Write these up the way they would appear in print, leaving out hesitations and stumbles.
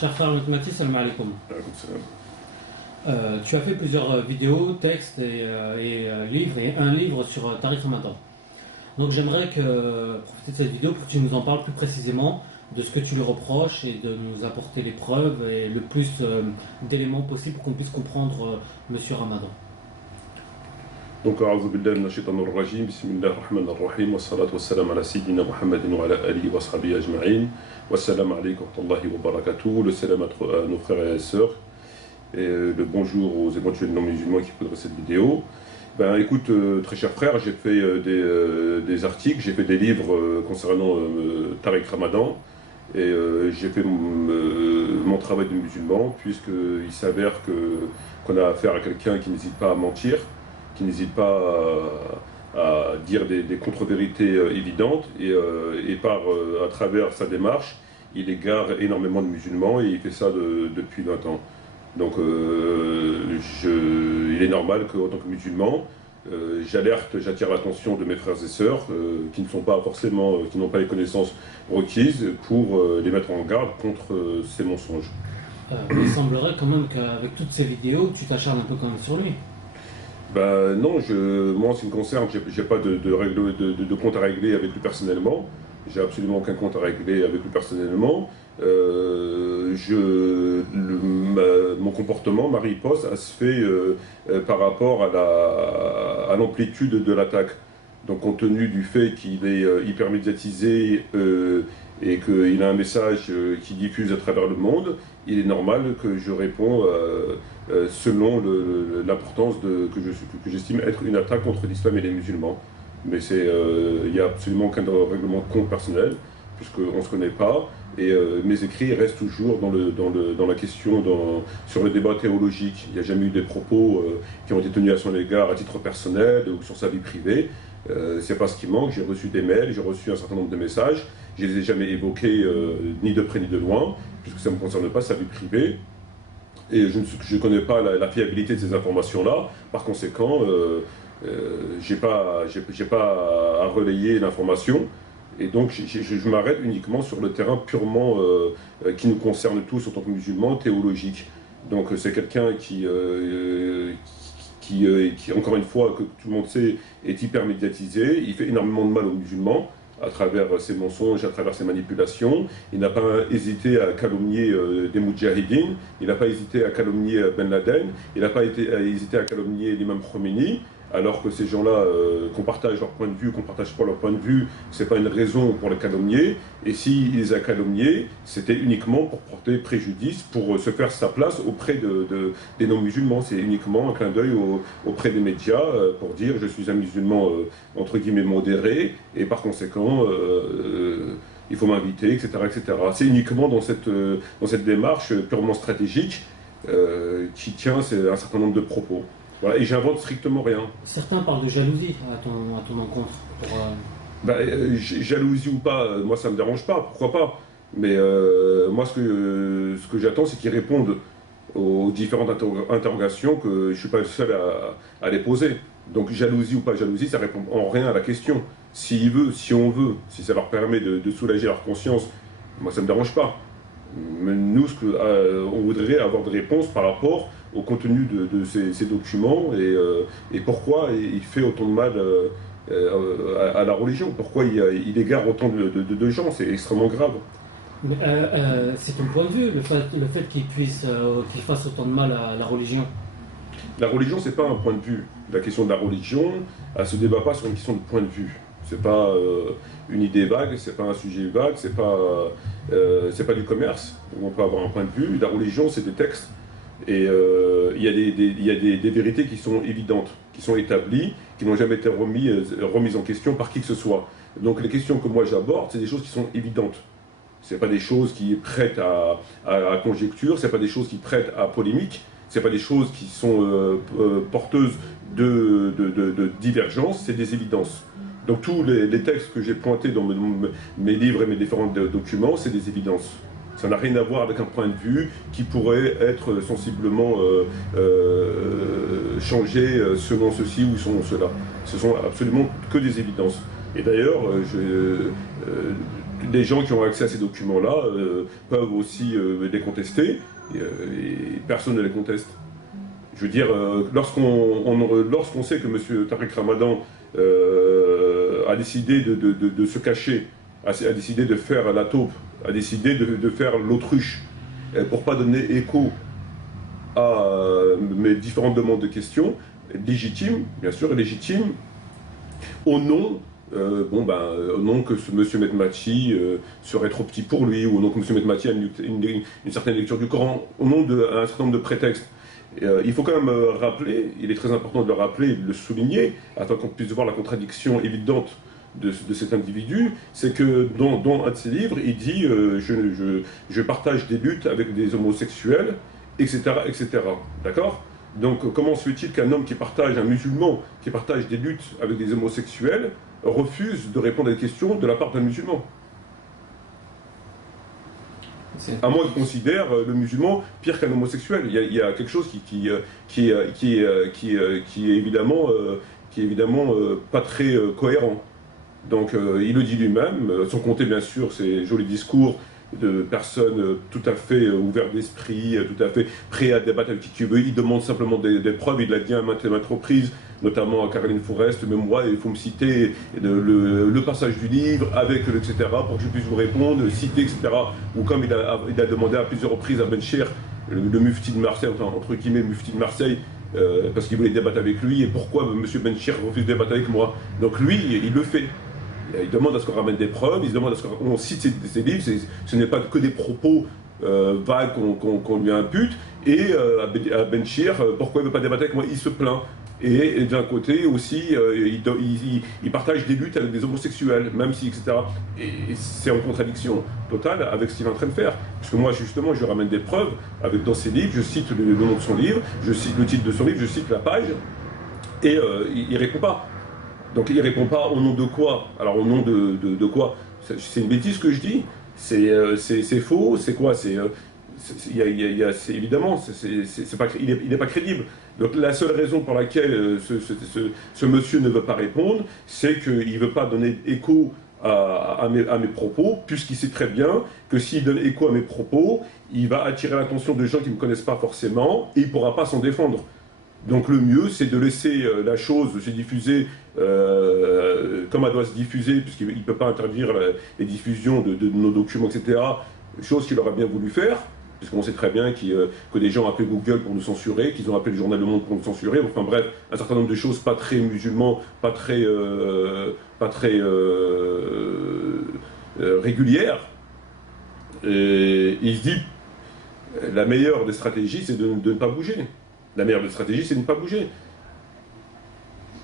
Cher frère Mehdi, salam alaikum. Alaikum salam. Tu as fait plusieurs vidéos, textes et livres, et un livre sur Tariq Ramadan. Donc j'aimerais profiter de cette vidéo pour que tu nous en parles plus précisément de ce que tu lui reproches et de nous apporter les preuves et le plus d'éléments possibles pour qu'on puisse comprendre Monsieur Ramadan. Donc, أعوذ بالله من الشيطان الرجيم بسم الله الرحمن الرحيم والصلاة والسلام على سيدنا محمد وعلى آله وصحبه أجمعين والسلام عليكم ورحمة الله وبركاته. Le salam à nos frères et sœurs et le bonjour aux éventuels non-musulmans qui écouteraient cette vidéo. Ben écoute, très cher frère, j'ai fait des articles, j'ai fait des livres concernant Tariq Ramadan et j'ai fait mon travail de musulman, puisqu'il s'avère qu'on a affaire à quelqu'un qui n'hésite pas à mentir, qui n'hésite pas à dire des contre-vérités évidentes et à travers sa démarche, il égare énormément de musulmans et il fait ça depuis 20 ans. Donc il est normal qu'en tant que musulman, j'attire l'attention de mes frères et sœurs qui ne sont pas forcément, qui n'ont pas les connaissances requises pour les mettre en garde contre ces mensonges. Il semblerait quand même qu'avec toutes ces vidéos, tu t'acharnes un peu quand même sur lui. Ben non, moi en ce qui me concerne, j'ai pas de compte à régler avec lui personnellement. J'ai absolument aucun compte à régler avec lui personnellement. Mon comportement, ma riposte, elle se fait par rapport à l'amplitude de l'attaque. Donc compte tenu du fait qu'il est hyper médiatisé et qu'il a un message qui diffuse à travers le monde, il est normal que je réponds selon l'importance que j'estime être une attaque contre l'islam et les musulmans. Mais il n'y a absolument aucun règlement de compte personnel, puisqu'on ne se connaît pas, et mes écrits restent toujours dans la question, sur le débat théologique. Il n'y a jamais eu des propos qui ont été tenus à son égard à titre personnel ou sur sa vie privée. C'est pas ce qui manque. J'ai reçu des mails, j'ai reçu un certain nombre de messages, je ne les ai jamais évoqués ni de près ni de loin, puisque ça ne me concerne pas sa vie privée. Et je ne connais pas la fiabilité de ces informations-là. Par conséquent, j'ai pas à relayer l'information. Et donc je m'arrête uniquement sur le terrain purement qui nous concerne tous en tant que musulmans, théologique. Donc c'est quelqu'un qui, encore une fois, que tout le monde sait, est hyper médiatisé. Il fait énormément de mal aux musulmans à travers ses mensonges, à travers ses manipulations. Il n'a pas hésité à calomnier des moudjahidines, il n'a pas hésité à calomnier Ben Laden, il n'a pas hésité à calomnier l'imam Khomeini, alors que ces gens-là, qu'on partage leur point de vue, qu'on ne partage pas leur point de vue, ce n'est pas une raison pour les calomnier. Et s'il les a calomniés, c'était uniquement pour porter préjudice, pour se faire sa place auprès des non-musulmans. C'est uniquement un clin d'œil auprès des médias pour dire je suis un musulman entre guillemets modéré, et par conséquent, il faut m'inviter, etc., etc. C'est uniquement dans cette démarche purement stratégique qui tient un certain nombre de propos. Voilà, et j'invente strictement rien. Certains parlent de jalousie à ton encontre. Jalousie ou pas, moi ça me dérange pas, pourquoi pas. Mais moi ce que j'attends, c'est qu'ils répondent aux différentes interrogations, que je ne suis pas le seul à les poser. Donc jalousie ou pas jalousie, ça répond en rien à la question. Si on veut, si ça leur permet de soulager leur conscience, moi ça ne me dérange pas. Mais nous, on voudrait avoir des réponses par rapport au contenu de ces documents et pourquoi il fait autant de mal à la religion, pourquoi il égare autant de gens, c'est extrêmement grave. Mais c'est ton point de vue, le fait qu'il fasse autant de mal à la religion. La religion, c'est pas un point de vue. La question de la religion, elle se débat pas sur une question de point de vue. C'est pas une idée vague, c'est pas un sujet vague, c'est pas du commerce où on peut avoir un point de vue. La religion, c'est des textes. Et il y a des vérités qui sont évidentes, qui sont établies, qui n'ont jamais été remises en question par qui que ce soit. Donc les questions que moi j'aborde, c'est des choses qui sont évidentes. C'est pas des choses qui prêtent à conjecture, c'est pas des choses qui prêtent à polémique, c'est pas des choses qui sont porteuses de divergence, c'est des évidences. Donc tous les textes que j'ai pointés dans mes livres et mes différents documents, c'est des évidences. Ça n'a rien à voir avec un point de vue qui pourrait être sensiblement changé selon ceci ou selon cela. Ce sont absolument que des évidences. Et d'ailleurs, les gens qui ont accès à ces documents-là peuvent aussi les contester, et personne ne les conteste. Je veux dire, lorsqu'on sait que M. Tariq Ramadan a décidé de se cacher, a décidé de faire la taupe, a décidé de faire l'autruche, pour ne pas donner écho à mes différentes demandes de questions, légitimes, bien sûr, légitimes, au nom que ce monsieur Metmachi serait trop petit pour lui, ou au nom que monsieur Metmachi a une certaine lecture du Coran, au nom d'un certain nombre de prétextes. Il faut quand même rappeler, il est très important de le rappeler et de le souligner, afin qu'on puisse voir la contradiction évidente de cet individu, c'est que dans un de ses livres, il dit je partage des luttes avec des homosexuels, etc. etc. D'accord ? Donc comment se fait-il qu'un homme un musulman qui partage des luttes avec des homosexuels, refuse de répondre à des questions de la part d'un musulman? À moins qu'il considère le musulman pire qu'un homosexuel. Il y a quelque chose qui est évidemment pas très cohérent. Donc il le dit lui-même, sans compter bien sûr ses jolis discours de personnes tout à fait ouvertes d'esprit, tout à fait prêts à débattre avec qui tu veux. Il demande simplement des preuves, il l'a dit à maintes reprises, notamment à Caroline Forest, même moi, il faut me citer le passage du livre, avec etc., pour que je puisse vous répondre, citer, etc. Ou comme il a demandé à plusieurs reprises à Bencher, le mufti de Marseille, entre guillemets, mufti de Marseille, parce qu'il voulait débattre avec lui, et pourquoi M. Bencher refuse de débattre avec moi. Donc lui, il le fait. Il demande à ce qu'on ramène des preuves, il demande à ce qu'on cite ses livres, ce n'est pas que des propos vagues qu'on lui impute, et à Benchir, pourquoi il ne veut pas débattre avec moi, il se plaint. Et d'un côté aussi, il partage des luttes avec des homosexuels, même si, etc. Et c'est en contradiction totale avec ce qu'il est en train de faire. Parce que moi, justement, je ramène des preuves dans ses livres, je cite le nom de son livre, je cite le titre de son livre, je cite la page, et il ne répond pas. Donc il ne répond pas au nom de quoi? Alors au nom de quoi? C'est une bêtise que je dis? C'est faux? C'est quoi? Évidemment, il n'est pas crédible. Donc la seule raison pour laquelle ce monsieur ne veut pas répondre, c'est qu'il ne veut pas donner écho à mes propos, puisqu'il sait très bien que s'il donne écho à mes propos, il va attirer l'attention de gens qui ne me connaissent pas forcément, et il ne pourra pas s'en défendre. Donc le mieux, c'est de laisser la chose se diffuser comme elle doit se diffuser, puisqu'il ne peut pas interdire les diffusions de nos documents, etc. Chose qu'il aurait bien voulu faire, puisqu'on sait très bien que des gens ont appelé Google pour nous censurer, qu'ils ont appelé le journal Le Monde pour nous censurer, enfin bref, un certain nombre de choses pas très musulmans, pas très régulières. Et il se dit, la meilleure des stratégies, c'est de ne pas bouger. La meilleure des stratégies, c'est de ne pas bouger.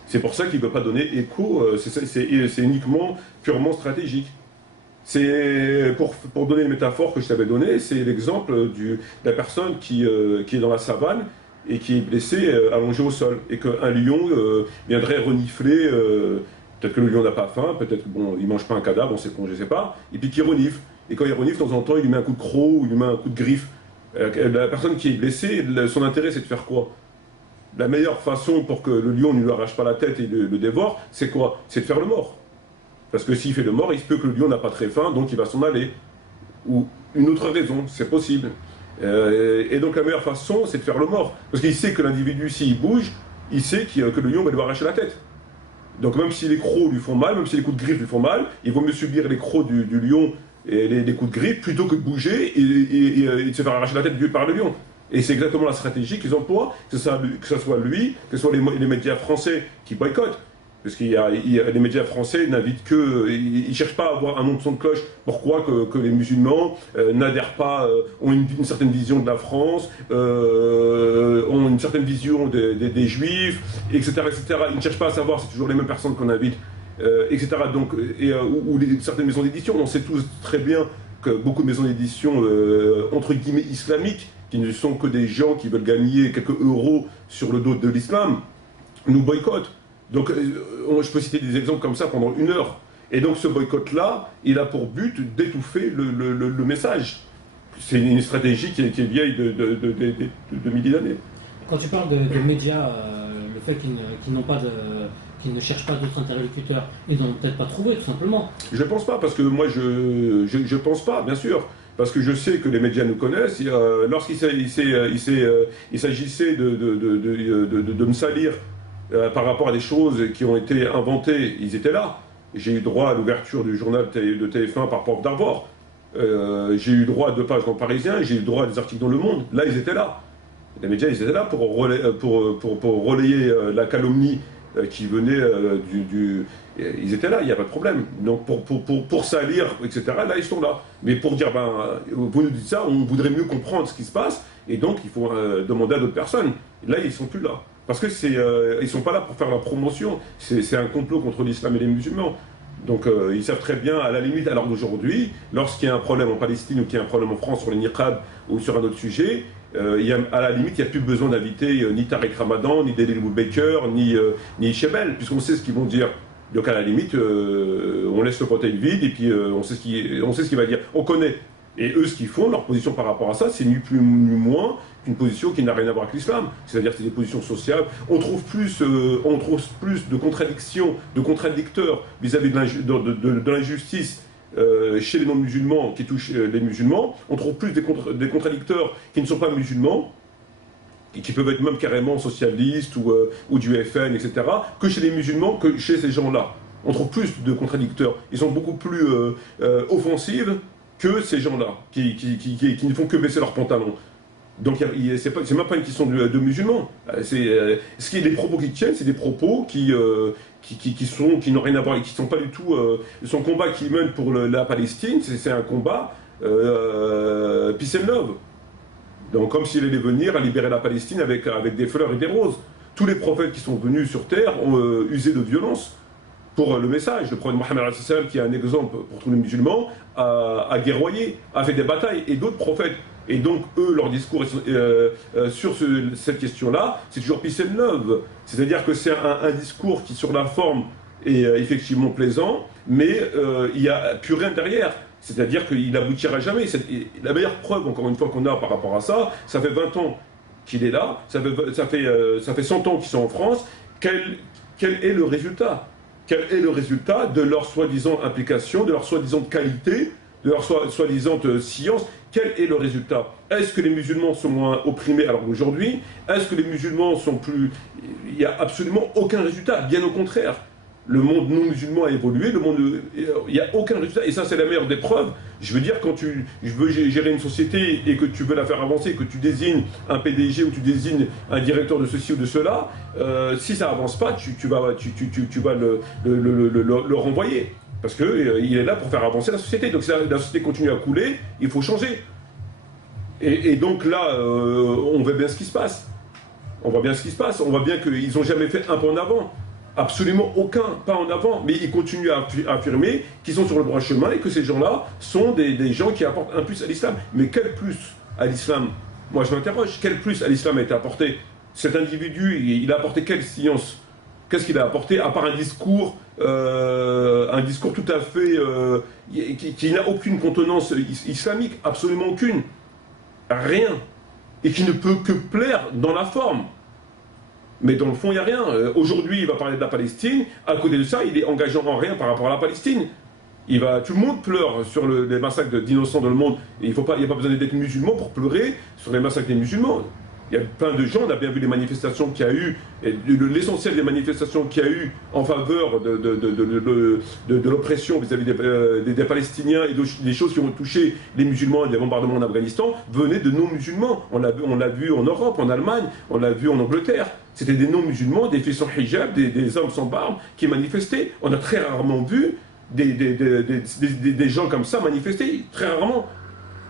C'est pour ça qu'il ne veut pas donner écho, c'est uniquement, purement stratégique. C'est pour donner une métaphore que je t'avais donnée, c'est l'exemple de la personne qui est dans la savane et qui est blessée, allongée au sol, et qu'un lion viendrait renifler, peut-être que le lion n'a pas faim, peut-être qu'il ne mange pas un cadavre, je ne sais pas, et puis qu'il renifle. Et quand il renifle, de temps en temps, il lui met un coup de croc ou il lui met un coup de griffe. La personne qui est blessée, son intérêt c'est de faire quoi? La meilleure façon pour que le lion ne lui arrache pas la tête et le dévore, c'est quoi? C'est de faire le mort. Parce que s'il fait le mort, il se peut que le lion n'a pas très faim, donc il va s'en aller. Ou une autre raison, c'est possible. Et donc la meilleure façon, c'est de faire le mort. Parce qu'il sait que l'individu, s'il bouge, il sait que le lion va lui arracher la tête. Donc même si les crocs lui font mal, même si les coups de griffe lui font mal, il vaut mieux subir les crocs du lion et les coups de griffe plutôt que de bouger et de se faire arracher la tête par le lion. Et c'est exactement la stratégie qu'ils emploient, que ce soit lui, que ce soit les médias français qui boycottent. Parce qu'il y a les médias français n'invitent que... Ils ne cherchent pas à avoir un nom de son de cloche. Pourquoi que les musulmans n'adhèrent pas, ont une certaine vision de la France, ont une certaine vision des juifs, etc., etc. Ils ne cherchent pas à savoir, c'est toujours les mêmes personnes qu'on invite, etc. Donc, ou certaines maisons d'édition, on sait tous très bien que beaucoup de maisons d'édition, entre guillemets, islamiques, qui ne sont que des gens qui veulent gagner quelques euros sur le dos de l'islam, nous boycottent. Donc je peux citer des exemples comme ça pendant 1 heure. Et donc ce boycott-là, il a pour but d'étouffer le message. C'est une stratégie qui est vieille de milliers d'années. Quand tu parles de médias, le fait qu'ils qu'ils ne cherchent pas d'autres interlocuteurs. Ils n'ont peut-être pas trouvé, tout simplement. Je ne pense pas, parce que moi, je pense pas, bien sûr. Parce que je sais que les médias nous connaissent. Lorsqu'il s'agissait de me salir par rapport à des choses qui ont été inventées, ils étaient là. J'ai eu droit à l'ouverture du journal de TF1 par Prof d'Arvor. J'ai eu droit à 2 pages dans le Parisien, j'ai eu droit à des articles dans Le Monde. Là, ils étaient là. Les médias, ils étaient là pour relayer la calomnie qui venait Ils étaient là, il n'y a pas de problème. Donc pour salir, etc., là, ils sont là. Mais pour dire, vous nous dites ça, on voudrait mieux comprendre ce qui se passe, et donc il faut demander à d'autres personnes. Là, ils ne sont plus là. Parce que ils ne sont pas là pour faire la promotion. C'est un complot contre l'islam et les musulmans. Donc ils savent très bien, à la limite, à l'heure d'aujourd'hui, lorsqu'il y a un problème en Palestine ou qu'il y a un problème en France sur les niqab ou sur un autre sujet, à la limite, il n'y a plus besoin d'inviter ni Tariq Ramadan, ni Delil Baker, ni Chebel, puisqu'on sait ce qu'ils vont dire. Donc à la limite, on laisse le fauteuil vide et puis on sait ce qu'il va dire. On connaît. Et eux, ce qu'ils font, leur position par rapport à ça, c'est ni plus ni moins qu'une position qui n'a rien à voir avec l'islam. C'est-à-dire que c'est des positions sociales. On trouve plus de contradictions, de contradicteurs vis-à-vis de l'injustice chez les non-musulmans qui touchent les musulmans. On trouve plus des contradicteurs qui ne sont pas musulmans, et qui peuvent être même carrément socialistes ou du FN, etc., que chez les musulmans, que chez ces gens-là. On trouve plus de contradicteurs. Ils sont beaucoup plus offensifs que ces gens-là, qui ne font que baisser leurs pantalons. Donc c'est même pas une question de musulmans. Les propos qu'ils tiennent, c'est des propos qui n'ont rien à voir et qui ne sont pas du tout... son combat qu'il mène pour la Palestine, c'est un combat peace and love. Donc comme s'il allait venir à libérer la Palestine avec des fleurs et des roses. Tous les prophètes qui sont venus sur terre ont usé de violence pour le message. Le prophète Mohammed, qui est un exemple pour tous les musulmans, a guerroyé, a fait des batailles, et d'autres prophètes. Et donc, eux, leur discours sur cette question-là, c'est toujours peace and love. C'est-à-dire que c'est un discours qui, sur la forme, est effectivement plaisant, mais il n'y a plus rien derrière. C'est-à-dire qu'il n'aboutira jamais. La meilleure preuve, encore une fois, qu'on a par rapport à ça, ça fait 20 ans qu'il est là, ça fait 100 ans qu'ils sont en France. Quel est le résultat? Quel est le résultat de leur soi-disant implication, de leur soi-disant qualité, de leur soi-disant science? Quel est le résultat? Est-ce que les musulmans sont moins opprimés alors qu'aujourd'hui? Est-ce que les musulmans sont plus... Il n'y a absolument aucun résultat, bien au contraire. Le monde non musulman a évolué, il n'y a aucun résultat. Et ça, c'est la meilleure des preuves. Je veux dire, quand tu veux gérer une société et que tu veux la faire avancer, que tu désignes un PDG ou tu désignes un directeur de ceci ou de cela, si ça avance pas, tu vas le renvoyer. Parce qu'il est là pour faire avancer la société. Donc si la société continue à couler, il faut changer. Et donc là, on voit bien ce qui se passe. On voit bien ce qui se passe. On voit bien qu'ils n'ont jamais fait un pas en avant. Absolument aucun pas en avant, mais ils continuent à affirmer qu'ils sont sur le droit chemin et que ces gens-là sont des gens qui apportent un plus à l'islam. Mais quel plus à l'islam? Moi je m'interroge, quel plus à l'islam a été apporté? Cet individu, il a apporté quelle science? Qu'est-ce qu'il a apporté à part un discours tout à fait... qui n'a aucune contenance islamique, absolument aucune. Rien. Et qui ne peut que plaire dans la forme. Mais dans le fond, il n'y a rien. Aujourd'hui, il va parler de la Palestine. À côté de ça, il est engageant en rien par rapport à la Palestine. Tout le monde pleure sur les massacres d'innocents dans le monde. Et il n'y a pas besoin d'être musulman pour pleurer sur les massacres des musulmans. Il y a plein de gens, on a bien vu les manifestations qu'il y a eu, l'essentiel des manifestations qu'il y a eu en faveur de l'oppression vis-à-vis des Palestiniens et des choses qui ont touché les musulmans et des bombardements en Afghanistan, venaient de non-musulmans. On l'a vu en Europe, en Allemagne, on l'a vu en Angleterre. C'était des non-musulmans, des filles sans hijab, des hommes sans barbe qui manifestaient. On a très rarement vu des gens comme ça manifester, très rarement.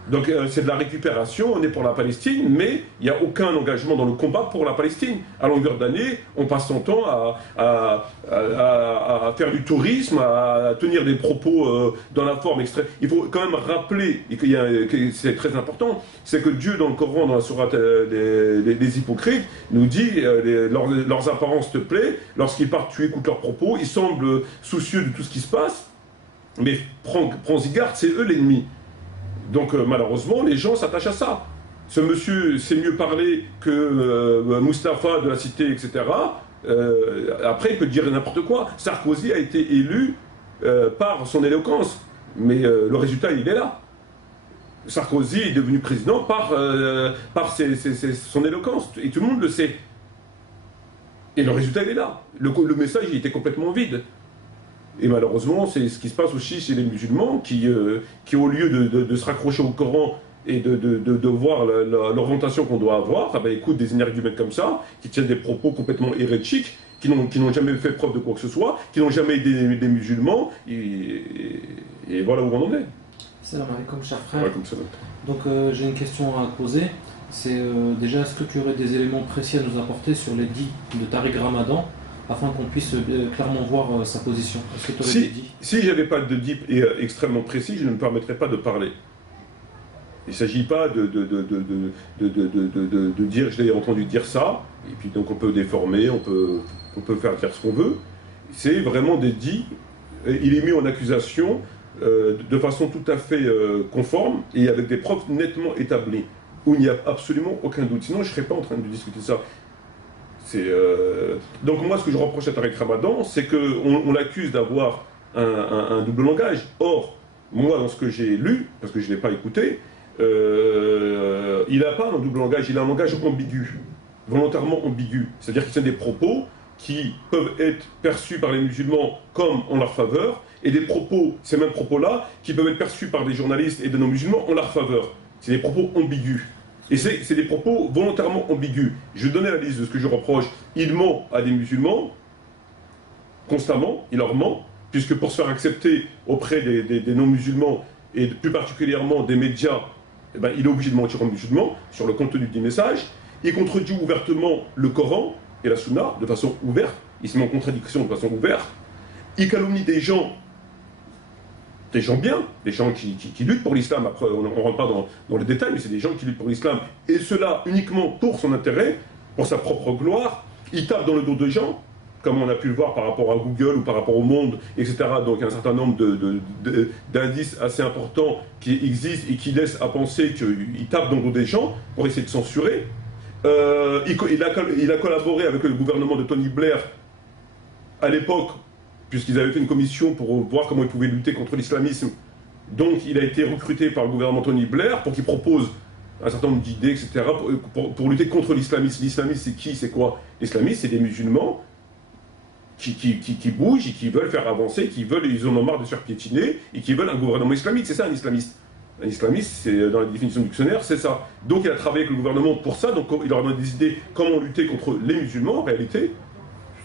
Donc c'est de la récupération, on est pour la Palestine, mais il n'y a aucun engagement dans le combat pour la Palestine. À longueur d'année, on passe son temps à faire du tourisme, à tenir des propos dans la forme extrême. Il faut quand même rappeler, et que c'est très important, c'est que Dieu dans le Coran, dans la sourate des hypocrites, nous dit leurs apparences te plaît, lorsqu'ils partent, tu écoutes leurs propos, ils semblent soucieux de tout ce qui se passe, mais prends-y garde, c'est eux l'ennemi. Donc malheureusement, les gens s'attachent à ça. Ce monsieur sait mieux parler que Mustapha de la cité, etc. Après, il peut dire n'importe quoi. Sarkozy a été élu par son éloquence, mais le résultat, il est là. Sarkozy est devenu président par son éloquence, et tout le monde le sait. Et le résultat, il est là. Le message, il était complètement vide. Et malheureusement, c'est ce qui se passe aussi chez les musulmans qui au lieu de se raccrocher au Coran et de voir l'orientation qu'on doit avoir, ah ben, écoutent des énergumènes comme ça, qui tiennent des propos complètement hérétiques, qui n'ont jamais fait preuve de quoi que ce soit, qui n'ont jamais aidé des musulmans, et voilà où on en est. Salam alaikum, cher frère. Ouais, comme ça. Donc j'ai une question à te poser. C'est déjà, est-ce que tu aurais des éléments précis à nous apporter sur les dits de Tariq Ramadan afin qu'on puisse clairement voir sa position? Est-ce que tu aurais des dits? Si j'avais pas de dits extrêmement précis, je ne me permettrais pas de parler. Il ne s'agit pas de dire je l'ai entendu dire ça, et puis donc on peut déformer, on peut faire dire ce qu'on veut. C'est vraiment des dits, il est mis en accusation de façon tout à fait conforme et avec des preuves nettement établies, où il n'y a absolument aucun doute. Sinon je ne serais pas en train de discuter ça. Donc moi ce que je reproche à Tariq Ramadan, c'est qu'on l'accuse d'avoir un double langage. Or, moi dans ce que j'ai lu, parce que je ne l'ai pas écouté, il n'a pas un double langage, il a un langage ambigu, volontairement ambigu. C'est-à-dire qu'il tient des propos qui peuvent être perçus par les musulmans comme en leur faveur, et des propos, ces mêmes propos-là, qui peuvent être perçus par des journalistes et de nos musulmans en leur faveur. C'est des propos ambigus. Et c'est des propos volontairement ambigus. Je vais donner la liste de ce que je reproche. Il ment à des musulmans, constamment, il leur ment, puisque pour se faire accepter auprès des non-musulmans, et plus particulièrement des médias, eh ben, il est obligé de mentir aux musulmans sur le contenu du message. Il contredit ouvertement le Coran et la Sunna de façon ouverte. Il se met en contradiction de façon ouverte. Il calomnie des gens bien, des gens qui luttent pour l'islam. Après, on ne rentre pas dans les détails, mais c'est des gens qui luttent pour l'islam. Et cela uniquement pour son intérêt, pour sa propre gloire. Il tape dans le dos de gens, comme on a pu le voir par rapport à Google ou par rapport au Monde, etc. Donc un certain nombre d'indices assez importants qui existent et qui laissent à penser qu'il tape dans le dos des gens pour essayer de censurer. Il a collaboré avec le gouvernement de Tony Blair à l'époque, puisqu'ils avaient fait une commission pour voir comment ils pouvaient lutter contre l'islamisme. Donc il a été recruté par le gouvernement Tony Blair pour qu'il propose un certain nombre d'idées, etc. pour lutter contre l'islamisme. L'islamisme, c'est qui? C'est quoi? L'islamisme, c'est des musulmans qui bougent et qui veulent faire avancer, ils en ont marre de se faire piétiner et qui veulent un gouvernement islamique. C'est ça un islamiste. Un islamiste, c'est dans la définition du dictionnaire, c'est ça. Donc il a travaillé avec le gouvernement pour ça, donc il leur a donné des idées comment lutter contre les musulmans en réalité.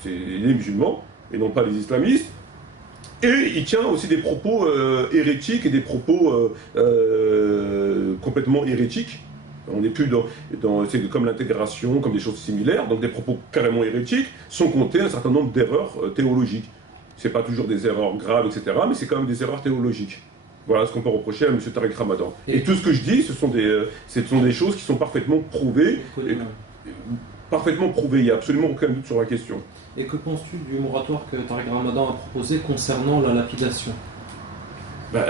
C'est les musulmans et non pas les islamistes. Et il tient aussi des propos hérétiques et des propos complètement hérétiques. On n'est plus c'est comme l'intégration, comme des choses similaires, donc des propos carrément hérétiques, sont comptés un certain nombre d'erreurs théologiques. Ce n'est pas toujours des erreurs graves, etc., mais c'est quand même des erreurs théologiques. Voilà ce qu'on peut reprocher à M. Tariq Ramadan. Et tout ce que je dis, ce sont des choses qui sont parfaitement prouvées. Parfaitement prouvées, il n'y a absolument aucun doute sur la question. Et que penses-tu du moratoire que Tariq Ramadan a proposé concernant la lapidation?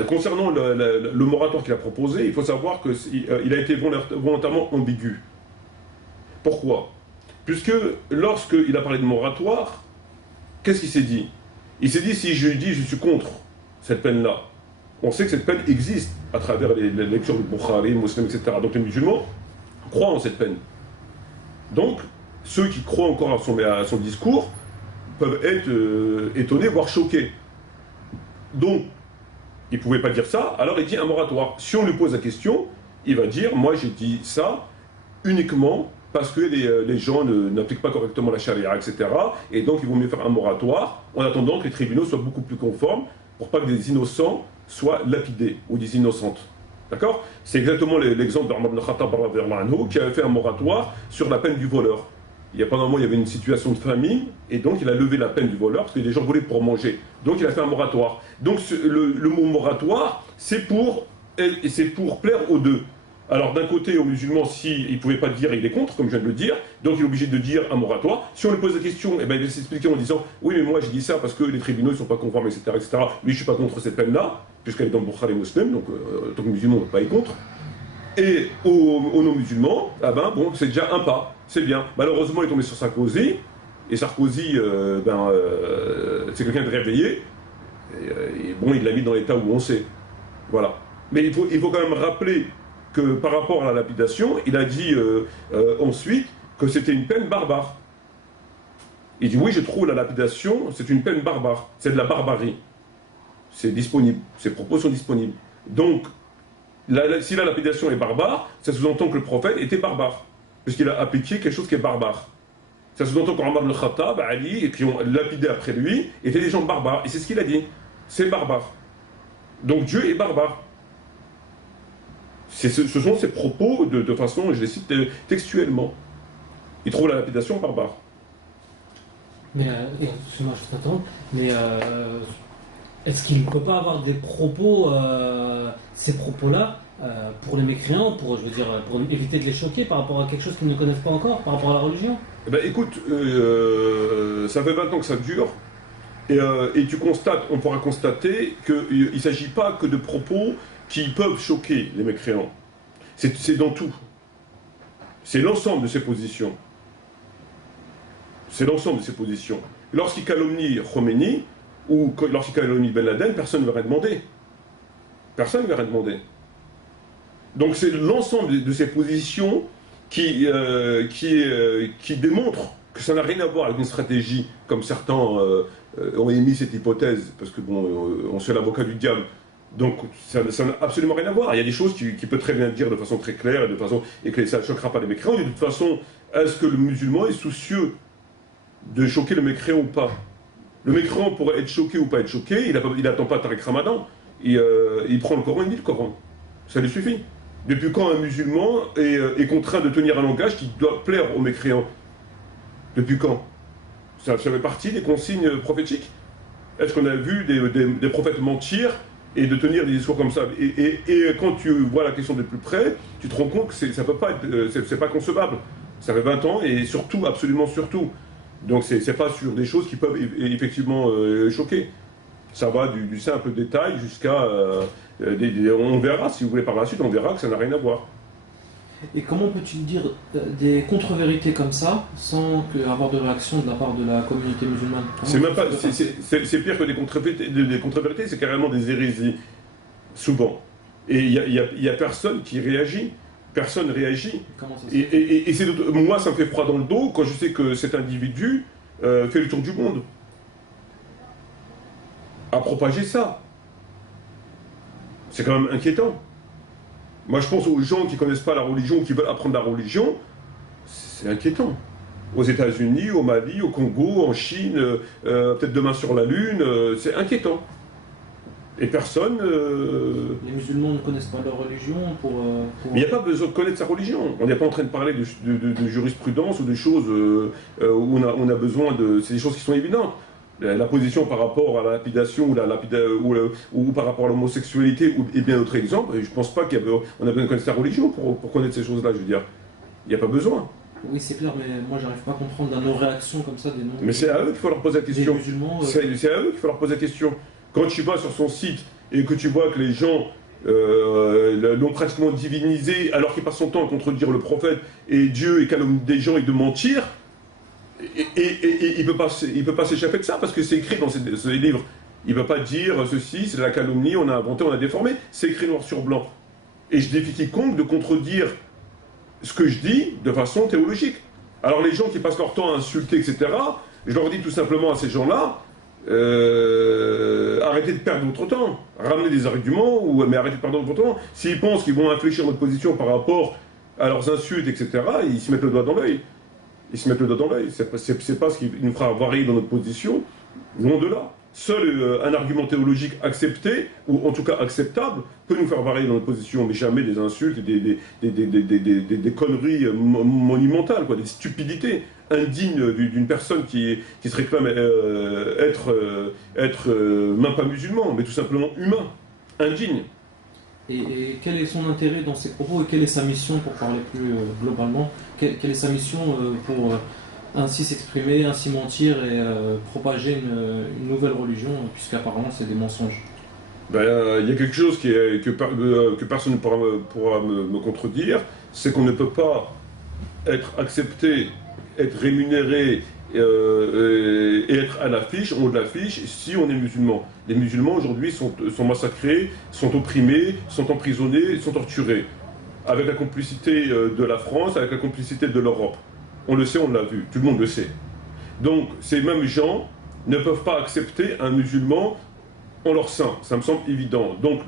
Concernant le moratoire qu'il a proposé, il faut savoir qu'il a été volontairement ambigu. Pourquoi? Puisque lorsqu'il a parlé de moratoire, qu'est-ce qu'il s'est dit? Il s'est dit, si je dis je suis contre cette peine-là, on sait que cette peine existe à travers les lectures de Bukhari, Muslim, etc. Donc les musulmans croient en cette peine. Donc, ceux qui croient encore à son discours peuvent être étonnés, voire choqués. Donc, il ne pouvait pas dire ça, alors il dit un moratoire. Si on lui pose la question, il va dire, moi j'ai dit ça uniquement parce que les gens n'appliquent pas correctement la charia, etc. Et donc il vaut mieux faire un moratoire en attendant que les tribunaux soient beaucoup plus conformes pour pas que des innocents soient lapidés ou des innocentes. D'accord? C'est exactement l'exemple d'Omar ibn Khattab qui avait fait un moratoire sur la peine du voleur. Il y a pendant un mois, il y avait une situation de famine, et donc il a levé la peine du voleur, parce que les gens voulaient pour manger. Donc il a fait un moratoire. Donc le mot moratoire, c'est pour plaire aux deux. Alors d'un côté, aux musulmans, s'il ne pouvait pas dire, il est contre, comme je viens de le dire, donc il est obligé de dire un moratoire. Si on lui pose la question, eh ben, il va s'expliquer en disant, oui mais moi j'ai dit ça parce que les tribunaux ne sont pas conformes, etc., etc. Mais je ne suis pas contre cette peine-là, puisqu'elle est dans le Bukhari Muslim, donc en tant que musulman, on ne peut pas y contre. Et aux non-musulmans, ah ben bon, c'est déjà un pas, c'est bien. Malheureusement, il est tombé sur Sarkozy, et Sarkozy, c'est quelqu'un de réveillé, et bon, il l'a mis dans l'état où on sait. Voilà. Mais il faut quand même rappeler que par rapport à la lapidation, il a dit ensuite que c'était une peine barbare. Il dit oui, je trouve la lapidation, c'est une peine barbare, c'est de la barbarie. C'est disponible, ces propos sont disponibles. Donc, si la lapidation est barbare, ça sous-entend que le prophète était barbare, puisqu'il a appliqué quelque chose qui est barbare. Ça sous-entend qu'Omar ibn Khattab, Ali, et qui ont lapidé après lui, étaient des gens barbares. Et c'est ce qu'il a dit. C'est barbare. Donc Dieu est barbare. Ce sont ses propos de façon, je les cite textuellement. Il trouve la lapidation barbare. Mais, excuse-moi, je t'attends, mais est-ce qu'il ne peut pas avoir des propos, ces propos-là, pour les mécréants, pour éviter de les choquer par rapport à quelque chose qu'ils ne connaissent pas encore, par rapport à la religion? Eh ben, écoute, ça fait 20 ans que ça dure, et on pourra constater qu'il ne s'agit pas que de propos qui peuvent choquer les mécréants. C'est dans tout. C'est l'ensemble de ces positions. C'est l'ensemble de ces positions. Lorsqu'il calomnie Khomeini, ou lorsqu'il calomnie Ben Laden, personne ne va rien demander. Personne ne va rien demander. Donc c'est l'ensemble de ces positions qui démontrent que ça n'a rien à voir avec une stratégie, comme certains ont émis cette hypothèse, parce que bon, on se fait l'avocat du diable. Donc ça n'a absolument rien à voir. Il y a des choses qu'il peut très bien dire de façon très claire et que ça ne choquera pas les mécréants. De toute façon, est-ce que le musulman est soucieux de choquer le mécréant ou pas? Le mécréant pourrait être choqué ou pas être choqué, il n'attend pas Tariq Ramadan, il prend le Coran, il lit le Coran. Ça lui suffit. Depuis quand un musulman est contraint de tenir un langage qui doit plaire aux mécréants? Depuis quand? Ça fait partie des consignes prophétiques? Est-ce qu'on a vu des prophètes mentir et de tenir des discours comme ça? Et quand tu vois la question de plus près, tu te rends compte que ça peut pas être, c'est pas concevable. Ça fait 20 ans et surtout, absolument surtout. Donc c'est pas sur des choses qui peuvent effectivement choquer. Ça va du simple détail jusqu'à... on verra, si vous voulez par la suite, on verra que ça n'a rien à voir. Et comment peux-tu dire des contre-vérités comme ça sans avoir de réaction de la part de la communauté musulmane? C'est pire que des contre-vérités, c'est carrément des hérésies, souvent. Et il y a personne qui réagit. Personne ne réagit. Comment ça se fait? Et moi, ça me fait froid dans le dos quand je sais que cet individu fait le tour du monde à propager ça. C'est quand même inquiétant. Moi, je pense aux gens qui ne connaissent pas la religion ou qui veulent apprendre la religion, c'est inquiétant. Aux États-Unis, au Mali, au Congo, en Chine, peut-être demain sur la Lune, c'est inquiétant. Et personne... Les musulmans ne connaissent pas leur religion pour... Mais il n'y a pas besoin de connaître sa religion. On n'est pas en train de parler de jurisprudence ou de choses où on a besoin de... C'est des choses qui sont évidentes. La position par rapport à la lapidation ou par rapport à l'homosexualité et bien d'autres exemples, je ne pense pas qu'on a besoin de connaître sa religion pour connaître ces choses-là, je veux dire. Il n'y a pas besoin. Oui, c'est clair, mais moi, j'arrive pas à comprendre nos réactions comme ça des non. Mais c'est à eux qu'il faut leur poser la question. Des musulmans, c'est à eux qu'il faut leur poser la question. Quand tu vas sur son site et que tu vois que les gens l'ont pratiquement divinisé alors qu'il passe son temps à contredire le prophète et Dieu et calomnie des gens et de mentir, et il peut pas s'échapper de ça parce que c'est écrit dans ces livres. Il ne peut pas dire ceci, c'est de la calomnie, on a inventé, on a déformé. C'est écrit noir sur blanc. Et je défie quiconque de contredire ce que je dis de façon théologique. Alors les gens qui passent leur temps à insulter, etc., je leur dis tout simplement à ces gens-là, arrêtez de perdre votre temps, ramenez des arguments, mais arrêtez de perdre votre temps. S'ils pensent qu'ils vont infléchir notre position par rapport à leurs insultes, etc., ils se mettent le doigt dans l'œil. Ils se mettent le doigt dans l'œil. C'est pas ce qui nous fera varier dans notre position, loin de là. Seul un argument théologique accepté, ou en tout cas acceptable, peut nous faire varier dans notre position, mais jamais des insultes et des conneries monumentales, quoi, des stupidités indignes d'une personne qui se réclame être même pas musulman, mais tout simplement humain, indigne. Et quel est son intérêt dans ses propos et quelle est sa mission, pour parler plus globalement, quelle est sa mission pour ainsi s'exprimer, ainsi mentir et propager une nouvelle religion, puisqu'apparemment c'est des mensonges? Il y a quelque chose que personne ne pourra me contredire, c'est qu'on ne peut pas être accepté être rémunéré et être à l'affiche, en haut de l'affiche, si on est musulman. Les musulmans aujourd'hui sont massacrés, sont opprimés, sont emprisonnés, sont torturés. Avec la complicité de la France, avec la complicité de l'Europe. On le sait, on l'a vu, tout le monde le sait. Donc ces mêmes gens ne peuvent pas accepter un musulman en leur sein, ça me semble évident. Donc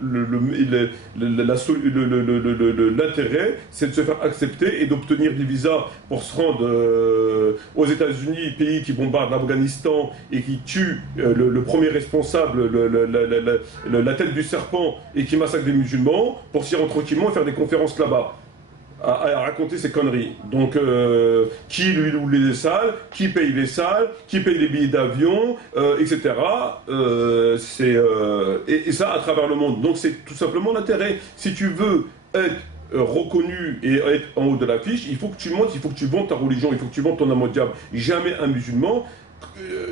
l'intérêt, c'est de se faire accepter et d'obtenir des visas pour se rendre aux États-Unis, pays qui bombardent l'Afghanistan et qui tue le premier responsable, la tête du serpent, et qui massacre des musulmans, pour s'y rendre tranquillement et faire des conférences là-bas. À raconter ces conneries. Donc, qui lui loue les salles, qui paye les salles, qui paye les billets d'avion, etc. Et ça à travers le monde. Donc, c'est tout simplement l'intérêt. Si tu veux être reconnu et être en haut de l'affiche, il faut que tu montes, il faut que tu vendes ta religion, il faut que tu vendes ton âme au diable. Jamais un musulman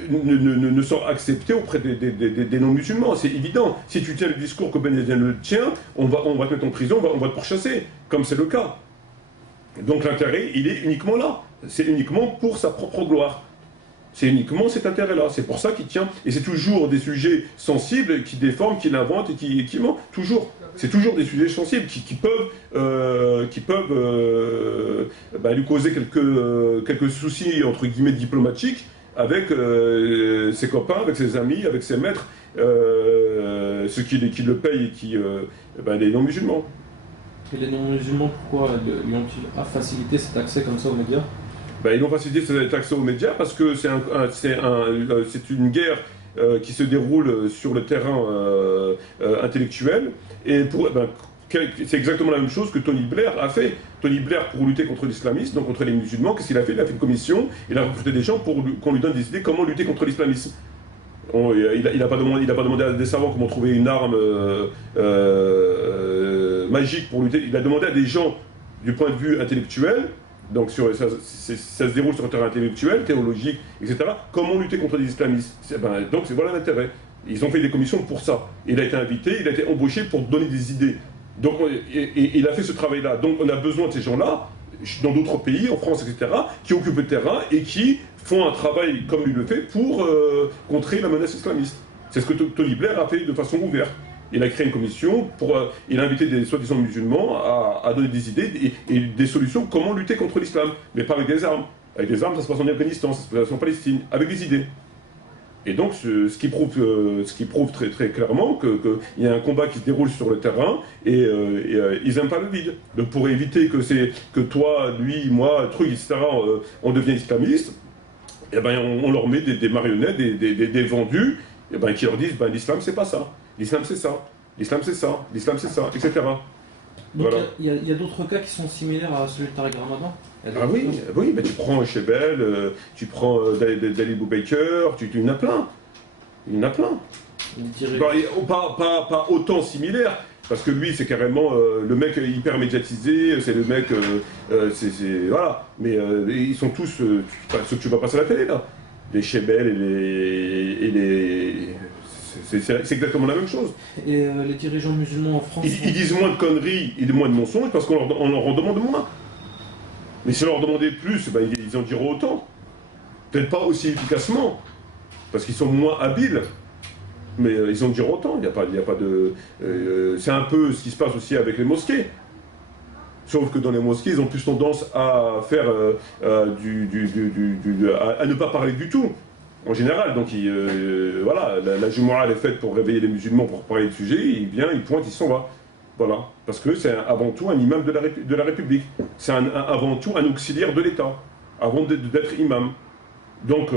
ne sera accepté auprès des non-musulmans, c'est évident. Si tu tiens le discours que Ben Laden le tient, on va te mettre en prison, on va te pourchasser, comme c'est le cas. Donc l'intérêt, il est uniquement là. C'est uniquement pour sa propre gloire. C'est uniquement cet intérêt-là. C'est pour ça qu'il tient. Et c'est toujours des sujets sensibles qui déforment, qui l'inventent et qui mentent. Toujours. C'est toujours des sujets sensibles qui peuvent lui causer quelques soucis, entre guillemets, diplomatiques avec ses copains, avec ses amis, avec ses maîtres, ceux qui le payent et qui les non-musulmans. Et les non-musulmans, pourquoi lui ont-ils facilité cet accès comme ça aux médias? Ils ont facilité cet accès aux médias parce que c'est une guerre qui se déroule sur le terrain intellectuel. Et c'est exactement la même chose que Tony Blair a fait. Tony Blair, pour lutter contre l'islamisme, donc contre les musulmans, qu'est-ce qu'il a fait? Il a fait une commission, il a recruté des gens pour qu'on lui donne des idées comment lutter contre l'islamisme. Il n'a pas demandé à des savants comment trouver une arme magique pour lutter. Il a demandé à des gens du point de vue intellectuel, donc ça se déroule sur un terrain intellectuel, théologique, etc. Comment lutter contre les islamistes. Donc voilà l'intérêt. Ils ont fait des commissions pour ça. Il a été invité, il a été embauché pour donner des idées. Donc il a fait ce travail-là. Donc on a besoin de ces gens-là, dans d'autres pays, en France, etc., qui occupent le terrain et qui font un travail comme lui le fait pour contrer la menace islamiste. C'est ce que Tony Blair a fait de façon ouverte. Il a créé une commission, il a invité des soi-disant musulmans à donner des idées et des solutions comment lutter contre l'islam, mais pas avec des armes. Avec des armes, ça se passe en Afghanistan, ça se passe en Palestine, avec des idées. Et donc, ce qui prouve très, très clairement qu'il y a un combat qui se déroule sur le terrain et ils n'aiment pas le vide. Donc, pour éviter que toi, lui, moi, truc, etc., on devient islamiste, on leur met des marionnettes, des vendus, qui leur disent l'islam, c'est pas ça. L'islam, c'est ça. L'islam, c'est ça. L'islam, c'est ça, etc. Donc, voilà. Il y a d'autres cas qui sont similaires à celui de Tariq Ramadan? Ah oui, tu prends Chebel, tu prends Dali Boubaker, tu en as plein. Il y en a plein. Pas autant similaire, parce que lui, c'est carrément le mec hyper médiatisé, c'est le mec. Voilà. Mais ils sont tous ceux que tu vas passer à la télé, là. Les Chebel et les. C'est exactement la même chose. Et les dirigeants musulmans en France. Ils disent moins de conneries et moins de mensonges parce qu'on leur en demande moins. Mais si on leur demandait plus, ils en diront autant. Peut-être pas aussi efficacement, parce qu'ils sont moins habiles. Mais ils en diront autant. Il n'y a pas de. C'est un peu ce qui se passe aussi avec les mosquées. Sauf que dans les mosquées, ils ont plus tendance à faire à ne pas parler du tout. En général, donc voilà, la Jumu'ah elle est faite pour réveiller les musulmans, pour parler du sujet, il vient, il pointe, il s'en va. Voilà, parce que c'est avant tout un imam de la République. C'est avant tout un auxiliaire de l'État, avant d'être imam. Donc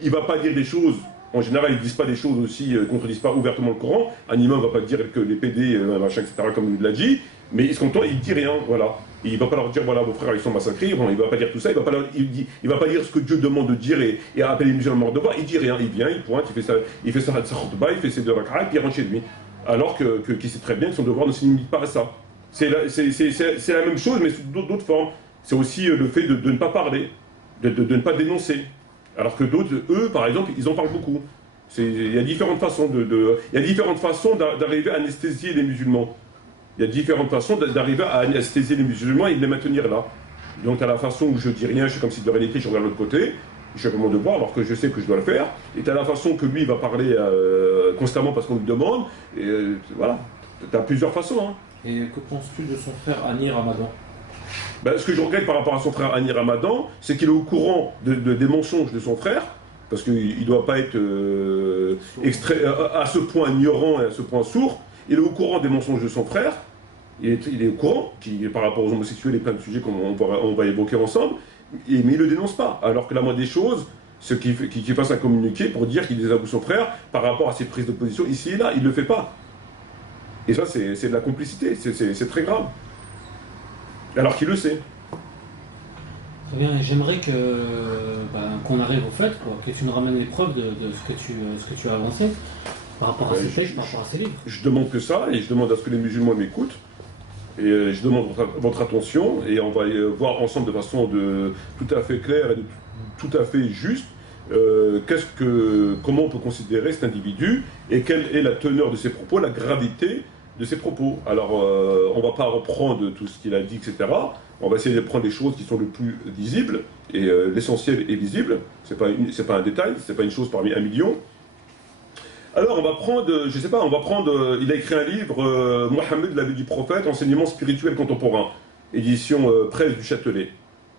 il ne va pas dire des choses, en général ils ne disent pas des choses aussi, ne contredisent pas ouvertement le Coran. Un imam ne va pas dire que les PD, machin, etc., comme il l'a dit, mais il ne dit rien, voilà. Il ne va pas leur dire, voilà, vos frères, ils sont massacrés, bon, il ne va pas dire tout ça, il ne va pas dire ce que Dieu demande de dire et appeler les musulmans à devoir, il dit rien, il vient, il pointe, il fait sa khutbah, il fait ses 2 rak'ahs, et puis il rentre chez lui. Alors qu'il sait très bien que son devoir ne se limite pas à ça. C'est la même chose, mais sous d'autres formes. C'est aussi le fait de ne pas parler, de ne pas dénoncer. Alors que d'autres, eux, par exemple, ils en parlent beaucoup. Il y a différentes façons d'arriver à anesthésier les musulmans. Il y a différentes façons d'arriver à anesthésier les musulmans et de les maintenir là. Donc à la façon où je dis rien, je fais comme si de rien n'était, je regarde de l'autre côté, je fais mon devoir alors que je sais que je dois le faire. Et tu as la façon que lui va parler constamment parce qu'on lui demande. Et voilà, tu as plusieurs façons. Hein. Et que penses-tu de son frère Hani Ramadan? Ben, ce que je regrette par rapport à son frère Hani Ramadan, c'est qu'il est au courant des mensonges de son frère, parce qu'il ne doit pas être à ce point ignorant et à ce point sourd. Il est au courant des mensonges de son frère. Il est au courant, par rapport aux homosexuels et plein de sujets qu'on va évoquer ensemble, mais il ne le dénonce pas. Alors que la moindre des choses, c'est qu'il fasse un communiqué pour dire qu'il désavoue son frère par rapport à ses prises de position ici et là. Il ne le fait pas. Et ça, c'est de la complicité, c'est très grave. Alors qu'il le sait. Très bien, et j'aimerais qu'on arrive au fait, quoi, que tu nous ramènes les preuves de ce que tu as avancé par rapport à ces textes, par rapport à ces livres. Je demande que ça, et je demande à ce que les musulmans m'écoutent. Et je demande votre attention, et on va voir ensemble de façon tout à fait claire et tout à fait juste comment on peut considérer cet individu et quelle est la teneur de ses propos, la gravité de ses propos. Alors, on ne va pas reprendre tout ce qu'il a dit, etc. On va essayer de prendre les choses qui sont le plus visibles, et l'essentiel est visible. C'est pas un détail, c'est pas une chose parmi un million. Alors, on va prendre, je sais pas, il a écrit un livre, Mohammed, la vie du prophète, enseignement spirituel contemporain, édition presse du Châtelet,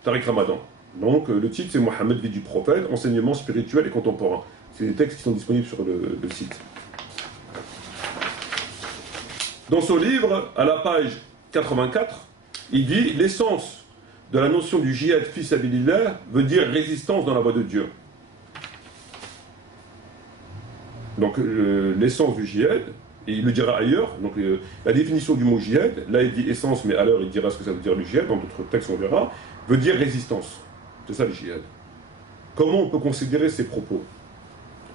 Tariq Ramadan. Donc, le titre, c'est Mohammed, vie du prophète, enseignement spirituel et contemporain. C'est des textes qui sont disponibles sur le site. Dans son livre, à la page 84, il dit « L'essence de la notion du jihad fi sabilillah veut dire résistance dans la voie de Dieu ». Donc l'essence du djihad, et il le dira ailleurs, donc la définition du mot djihad, là il dit essence, mais à l'heure il dira ce que ça veut dire le djihad, dans d'autres textes on verra, veut dire résistance. C'est ça le djihad. Comment on peut considérer ces propos?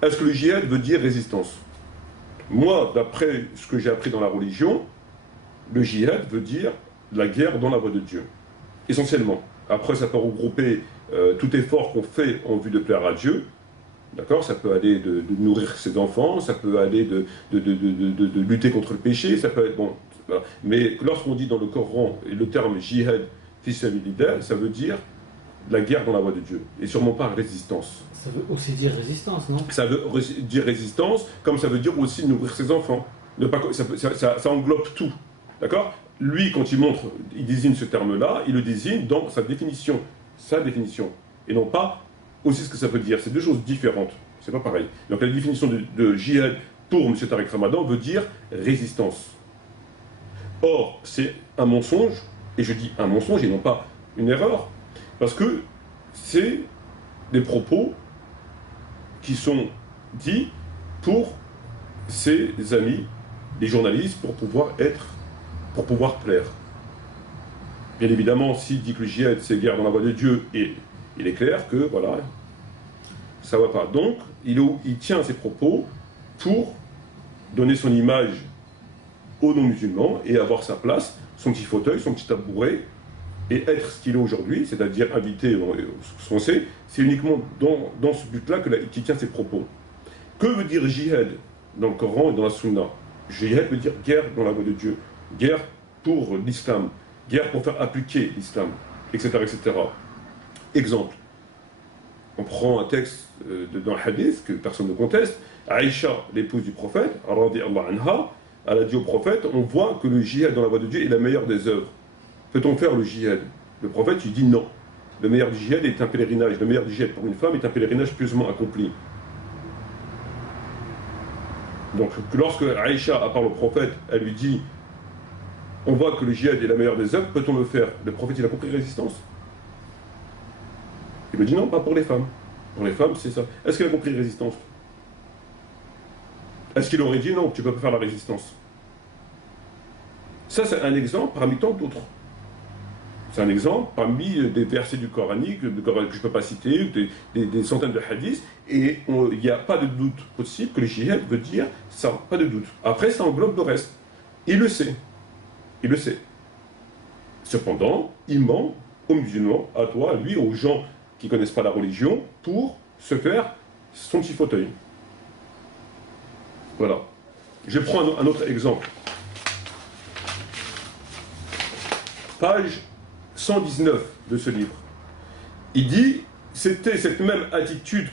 Est-ce que le djihad veut dire résistance? Moi, d'après ce que j'ai appris dans la religion, le djihad veut dire la guerre dans la voie de Dieu, essentiellement. Après ça peut regrouper tout effort qu'on fait en vue de plaire à Dieu. D'accord, ça peut aller de nourrir ses enfants, ça peut aller de lutter contre le péché, ça peut être bon. Voilà. Mais lorsqu'on dit dans le Coran et le terme jihad fi sabilillah, ça veut dire la guerre dans la voie de Dieu, et sûrement pas résistance. Ça veut aussi dire résistance, non? Ça veut dire résistance, comme ça veut dire aussi nourrir ses enfants. Ça englobe tout. D'accord? Lui, quand il désigne ce terme-là, il le désigne dans sa définition, et non pas aussi ce que ça veut dire. C'est deux choses différentes. C'est pas pareil. Donc la définition de jihad pour M. Tariq Ramadan veut dire résistance. Or, c'est un mensonge, et je dis un mensonge et non pas une erreur, parce que c'est des propos qui sont dits pour ses amis, les journalistes, pour pouvoir plaire. Bien évidemment, s'il dit que le djihad c'est guerre dans la voie de Dieu, et il est clair que, voilà, ça ne va pas. Donc, il tient ses propos pour donner son image aux non-musulmans et avoir sa place, son petit fauteuil, son petit tabouret, et être ce qu'il est aujourd'hui, c'est-à-dire invité ce qu'on sait, c'est uniquement dans ce but-là qu'il tient ses propos. Que veut dire jihad dans le Coran et dans la Sunna? Jihad veut dire guerre dans la voie de Dieu, guerre pour l'islam, guerre pour faire appliquer l'islam, etc., etc. Exemple, on prend un texte dans le hadith que personne ne conteste. Aïcha, l'épouse du prophète, radiyallahu anha, elle a dit au prophète, on voit que le jihad dans la voie de Dieu est la meilleure des œuvres. Peut-on faire le jihad? Le prophète, il dit non. Le meilleur du jihad est un pèlerinage. Le meilleur du jihad pour une femme est un pèlerinage pieusement accompli. Donc, lorsque Aïcha parle au prophète, elle lui dit, on voit que le jihad est la meilleure des œuvres, peut-on le faire? Le prophète, il a compris résistance. Il lui dit non, pas pour les femmes. Pour les femmes, c'est ça. Est-ce qu'il a compris résistance? Est-ce qu'il aurait dit non, tu ne peux pas faire la résistance? Ça, c'est un exemple parmi tant d'autres. C'est un exemple parmi des versets du Coranique que je ne peux pas citer, des centaines de hadiths, et il n'y a pas de doute possible que le jihad veut dire ça, pas de doute. Après, ça englobe le reste. Il le sait. Il le sait. Cependant, il ment aux musulmans, à toi, à lui, aux gens qui ne connaissent pas la religion, pour se faire son petit fauteuil. Voilà. Je prends un autre exemple. Page 119 de ce livre. Il dit, c'était cette même attitude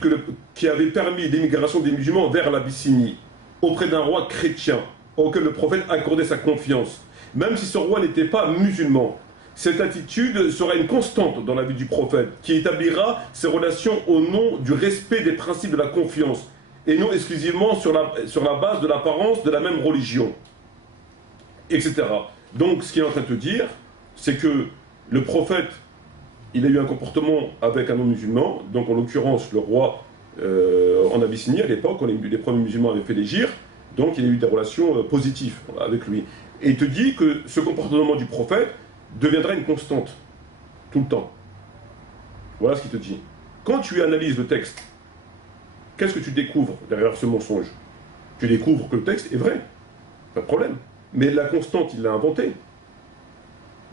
qui avait permis l'émigration des musulmans vers l'Abyssinie, auprès d'un roi chrétien, auquel le prophète accordait sa confiance. Même si ce roi n'était pas musulman, cette attitude sera une constante dans la vie du prophète, qui établira ses relations au nom du respect des principes de la confiance, et non exclusivement sur la base de l'apparence de la même religion, etc. Donc, ce qu'il est en train de te dire, c'est que le prophète, il a eu un comportement avec un non-musulman, donc en l'occurrence le roi en Abyssinie à l'époque, quand les premiers musulmans avaient fait l'hégire, donc il a eu des relations positives avec lui. Et il te dit que ce comportement du prophète deviendra une constante, tout le temps. Voilà ce qu'il te dit. Quand tu analyses le texte, qu'est-ce que tu découvres derrière ce mensonge? Tu découvres que le texte est vrai, pas de problème. Mais la constante, il l'a inventée.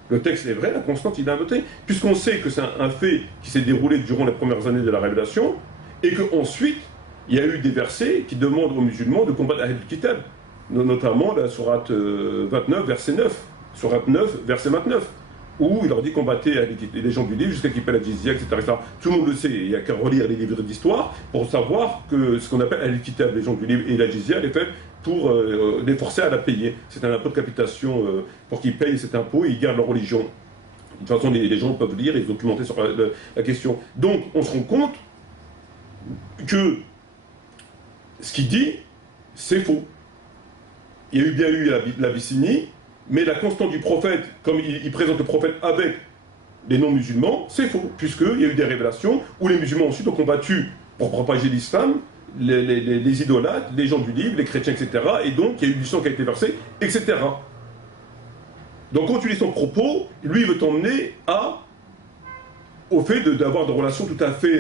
Le texte est vrai, la constante, il l'a inventée. Puisqu'on sait que c'est un fait qui s'est déroulé durant les premières années de la révélation, et qu'ensuite, il y a eu des versets qui demandent aux musulmans de combattre Ahl al-Kitab, notamment la sourate 29, verset 9, sourate 9, verset 29, où il leur dit combattez les gens du livre jusqu'à qu'ils paient la jizya, etc. Tout le monde le sait, il n'y a qu'à relire les livres d'histoire pour savoir que ce qu'on appelle Ahl al-Kitab, les gens du livre, et la jizya, elle est faite pour les forcer à la payer. C'est un impôt de capitation pour qu'ils payent cet impôt et ils gardent leur religion. De toute façon, les gens peuvent lire et se documenter sur la question. Donc, on se rend compte que ce qu'il dit, c'est faux. Il y a eu bien eu l'Abyssinie, mais la constante du prophète, comme il présente le prophète avec les non-musulmans, c'est faux, puisqu'il y a eu des révélations où les musulmans ensuite ont combattu pour propager l'islam, les idolâtres, les gens du livre, les chrétiens, etc. Et donc, il y a eu du sang qui a été versé, etc. Donc, quand tu lis son propos, lui, il veut t'emmener au fait d'avoir des relations tout à fait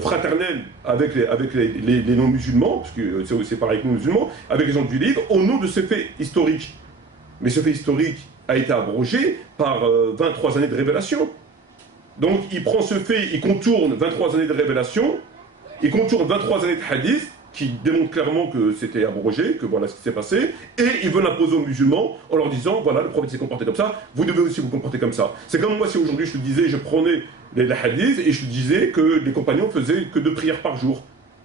fraternelles avec les non-musulmans, parce que c'est pareil que les musulmans, avec les gens du livre, au nom de ce fait historique. Mais ce fait historique a été abrogé par 23 années de révélation. Donc il prend ce fait, il contourne 23 années de révélation, il contourne 23 années de hadith, qui démontrent clairement que c'était abrogé, que voilà ce qui s'est passé, et il veut l'imposer aux musulmans en leur disant, voilà, le prophète s'est comporté comme ça, vous devez aussi vous comporter comme ça. C'est comme moi si aujourd'hui je te disais, je prenais les hadiths, et je te disais que les compagnons faisaient que 2 prières par jour,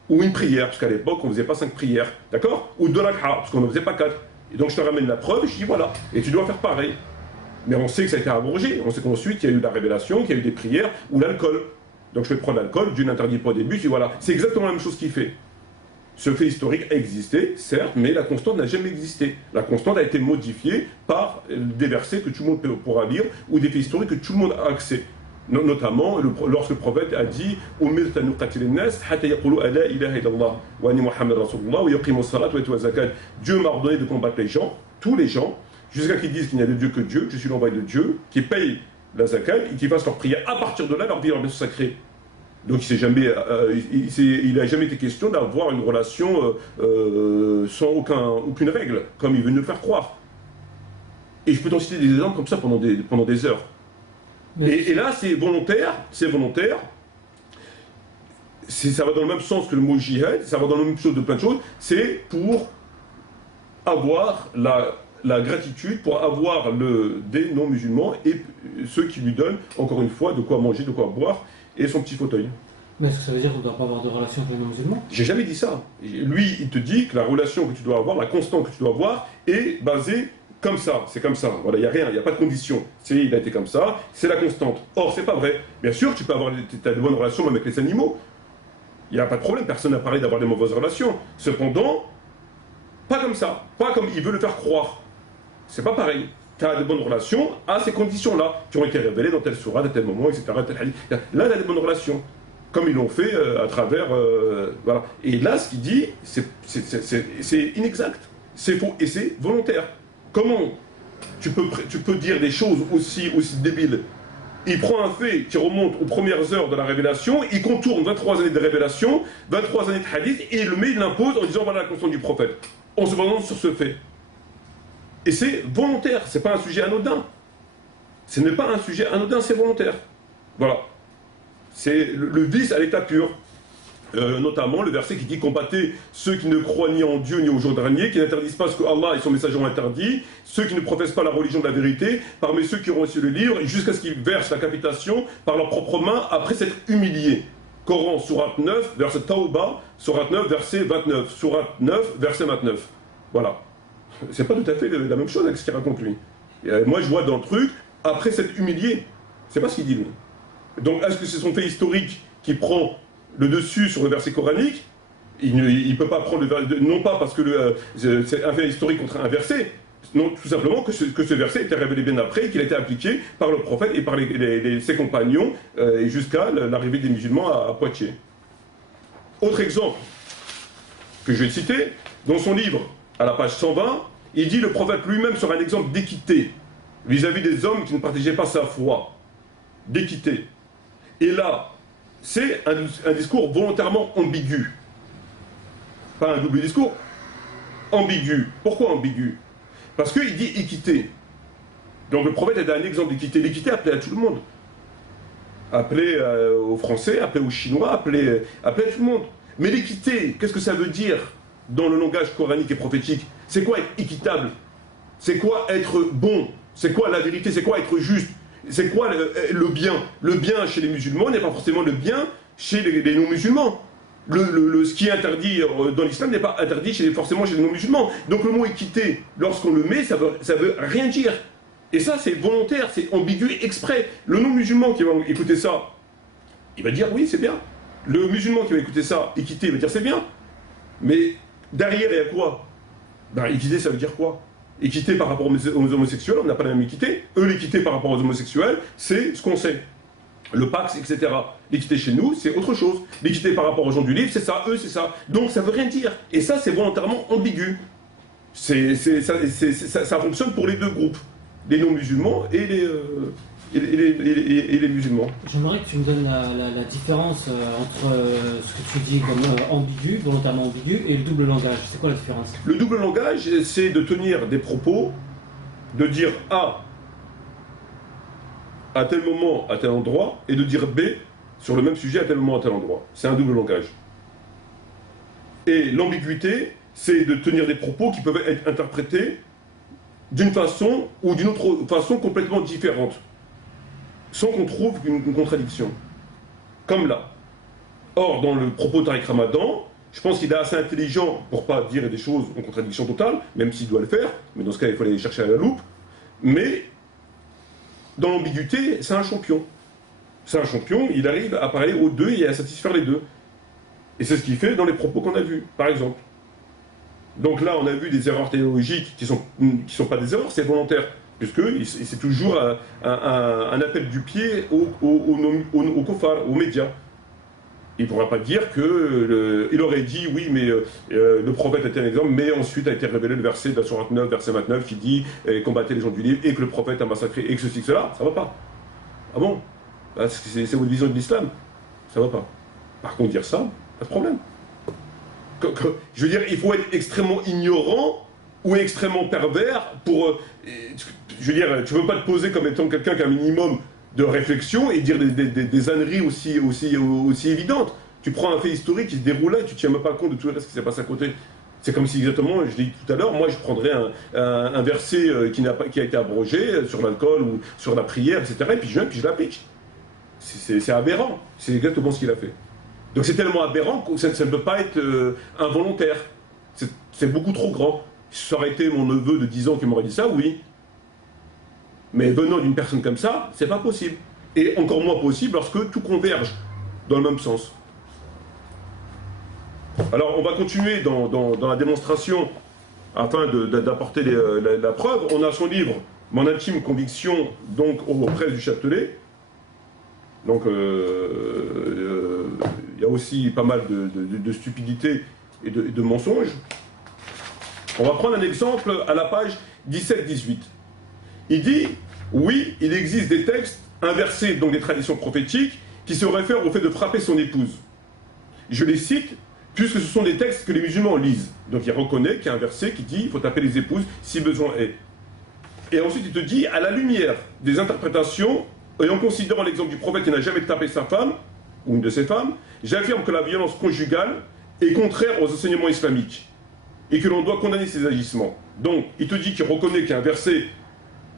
ou une prière, parce qu'à l'époque on ne faisait pas 5 prières, d'accord? Ou 2 rak'a, parce qu'on ne faisait pas 4. Et donc je te ramène la preuve, et je dis voilà, et tu dois faire pareil. Mais on sait que ça a été abrogé, on sait qu'ensuite il y a eu la révélation, qu'il y a eu des prières, ou l'alcool. Donc je vais prendre l'alcool, Dieu n'interdit pas au début, je dis voilà, c'est exactement la même chose qu'il fait. Ce fait historique a existé, certes, mais la constante n'a jamais existé. La constante a été modifiée par des versets que tout le monde pourra lire, ou des faits historiques que tout le monde a accès. Notamment, lorsque le prophète a dit Dieu m'a ordonné de combattre les gens, tous les gens, jusqu'à qu'ils disent qu'il n'y a de Dieu que Dieu, que je suis l'envoyé de Dieu, qui paye la zakat et qui fassent leur prière. À partir de là, leur vie leur maison sacrée. Donc il n'a jamais été question d'avoir une relation sans aucune règle, comme il veut nous faire croire. Et je peux t'en citer des exemples comme ça pendant des heures. Et là, c'est volontaire, ça va dans le même sens que le mot jihad, ça va dans la même chose de plein de choses, c'est pour avoir la gratitude, pour avoir des non-musulmans et ceux qui lui donnent, encore une fois, de quoi manger, de quoi boire, et son petit fauteuil. Mais est-ce que ça veut dire qu'on ne doit pas avoir de relation avec les non-musulmans? J'ai jamais dit ça. Lui, il te dit que la relation que tu dois avoir, la constante que tu dois avoir, est basée comme ça. C'est comme ça. Voilà, il n'y a rien, il n'y a pas de condition. Il a été comme ça, c'est la constante. Or, c'est pas vrai. Bien sûr, tu peux avoir de bonnes relations même avec les animaux. Il n'y a pas de problème, personne n'a parlé d'avoir des mauvaises relations. Cependant, pas comme ça. Pas comme il veut le faire croire. C'est pas pareil. Tu as de bonnes relations à ces conditions-là, qui ont été révélées dans telle sourate, à tel moment, etc. Là, tu as des bonnes relations. Comme ils l'ont fait à travers... voilà. Et là, ce qu'il dit, c'est inexact. C'est faux et c'est volontaire. Comment tu peux dire des choses aussi débiles? Il prend un fait qui remonte aux premières heures de la révélation, il contourne 23 années de révélation, 23 années de hadith, et il l'impose en disant voilà la constante du prophète, en se basant sur ce fait. Et c'est volontaire, c'est pas un sujet anodin. Ce n'est pas un sujet anodin, c'est volontaire. Voilà. C'est le vice à l'état pur. Notamment le verset qui dit combattez ceux qui ne croient ni en Dieu ni au jour dernier, qui n'interdisent pas ce que Allah et son messager ont interdit, ceux qui ne professent pas la religion de la vérité, parmi ceux qui auront reçu le livre, jusqu'à ce qu'ils versent la capitation par leurs propres mains après s'être humiliés. Coran, sourate 9, verset Tauba, sourate 9, verset 29, sourate 9, verset 29. Voilà. C'est pas tout à fait la même chose avec ce qu'il raconte lui. Moi je vois dans le truc, après s'être humilié, c'est pas ce qu'il dit lui. Donc est-ce que c'est son fait historique qui prend le dessus sur le verset coranique? Il ne peut pas prendre le verset, non pas parce que c'est un fait historique contre un verset, non, tout simplement que ce verset était révélé bien après et qu'il a été appliqué par le prophète et par ses compagnons jusqu'à l'arrivée des musulmans à Poitiers. Autre exemple que je vais citer, dans son livre, à la page 120, il dit le prophète lui-même sera un exemple d'équité vis-à-vis des hommes qui ne partageaient pas sa foi. D'équité. Et là, c'est un discours volontairement ambigu. Pas un double discours, ambigu. Pourquoi ambigu? Parce qu'il dit équité. Donc le prophète a donné un exemple d'équité. L'équité appelée à tout le monde. Appelée aux Français, appelée aux Chinois, appelée à tout le monde. Mais l'équité, qu'est-ce que ça veut dire dans le langage coranique et prophétique? C'est quoi être équitable? C'est quoi être bon? C'est quoi la vérité? C'est quoi être juste? C'est quoi le bien? Le bien chez les musulmans n'est pas forcément le bien chez les non-musulmans. Ce qui est interdit dans l'islam n'est pas interdit forcément chez les non-musulmans. Donc le mot équité, lorsqu'on le met, ça veut rien dire. Et ça, c'est volontaire, c'est ambigu exprès. Le non-musulman qui va écouter ça, il va dire oui, c'est bien. Le musulman qui va écouter ça, équité, il va dire c'est bien. Mais derrière, il y a quoi? Ben, équité, ça veut dire quoi? Équité par rapport aux homosexuels, on n'a pas la même équité. Eux, l'équité par rapport aux homosexuels, c'est ce qu'on sait. Le Pax, etc. L'équité chez nous, c'est autre chose. L'équité par rapport aux gens du livre, c'est ça, eux, c'est ça. Donc ça veut rien dire. Et ça, c'est volontairement ambigu. Ça fonctionne pour les deux groupes. Les non-musulmans et les musulmans. J'aimerais que tu me donnes la différence entre ce que tu dis comme ambigu, volontairement ambigu, et le double langage. C'est quoi la différence? Le double langage, c'est de tenir des propos, de dire A à tel moment, à tel endroit, et de dire B sur le même sujet à tel moment, à tel endroit. C'est un double langage. Et l'ambiguïté, c'est de tenir des propos qui peuvent être interprétés d'une façon ou d'une autre façon complètement différente, sans qu'on trouve une contradiction. Comme là. Or, dans le propos de Tariq Ramadan, je pense qu'il est assez intelligent pour ne pas dire des choses en contradiction totale, même s'il doit le faire, mais dans ce cas, il faut aller chercher à la loupe. Mais, dans l'ambiguïté, c'est un champion. C'est un champion, il arrive à parler aux deux et à satisfaire les deux. Et c'est ce qu'il fait dans les propos qu'on a vus, par exemple. Donc là, on a vu des erreurs théologiques qui sont pas des erreurs, c'est volontaire. Puisque c'est toujours un appel du pied aux kofars, aux médias. Il ne pourra pas dire qu'il aurait dit, oui, mais le prophète était un exemple, mais ensuite a été révélé le verset de la sourate 9, verset 29, qui dit combattez les gens du livre, et que le prophète a massacré, et que ceci, que cela. Ça ne va pas. Ah bon? C'est votre vision de l'islam. Ça ne va pas. Par contre, dire ça, pas de problème. Je veux dire, il faut être extrêmement ignorant ou extrêmement pervers pour... je veux dire, tu ne peux pas te poser comme étant quelqu'un qui a un minimum de réflexion et dire des âneries aussi évidentes. Tu prends un fait historique qui se déroulait, tu ne tiens même pas compte de tout le reste qui s'est passé à côté. C'est comme si exactement, je l'ai dit tout à l'heure, moi je prendrais un verset qui a été abrogé sur l'alcool ou sur la prière, etc. Et puis je viens, puis je l'applique. C'est aberrant. C'est exactement ce qu'il a fait. Donc c'est tellement aberrant que ça ne peut pas être involontaire. C'est beaucoup trop grand. Si ça aurait été mon neveu de 10 ans qui m'aurait dit ça, oui. Mais venant d'une personne comme ça, c'est pas possible. Et encore moins possible lorsque tout converge dans le même sens. Alors on va continuer dans la démonstration afin d'apporter la preuve. On a son livre « Mon intime conviction » donc aux presses du Châtelet. Donc il y a aussi pas mal de stupidité et de mensonges. On va prendre un exemple à la page 17-18. Il dit, oui, il existe des textes inversés, donc des traditions prophétiques, qui se réfèrent au fait de frapper son épouse. Je les cite, puisque ce sont des textes que les musulmans lisent. Donc il reconnaît qu'il y a un verset qui dit, il faut taper les épouses si besoin est. Et ensuite il te dit, à la lumière des interprétations, et en considérant l'exemple du prophète qui n'a jamais tapé sa femme, ou une de ses femmes, j'affirme que la violence conjugale est contraire aux enseignements islamiques et que l'on doit condamner ces agissements. Donc, il te dit qu'il reconnaît qu'il y a un verset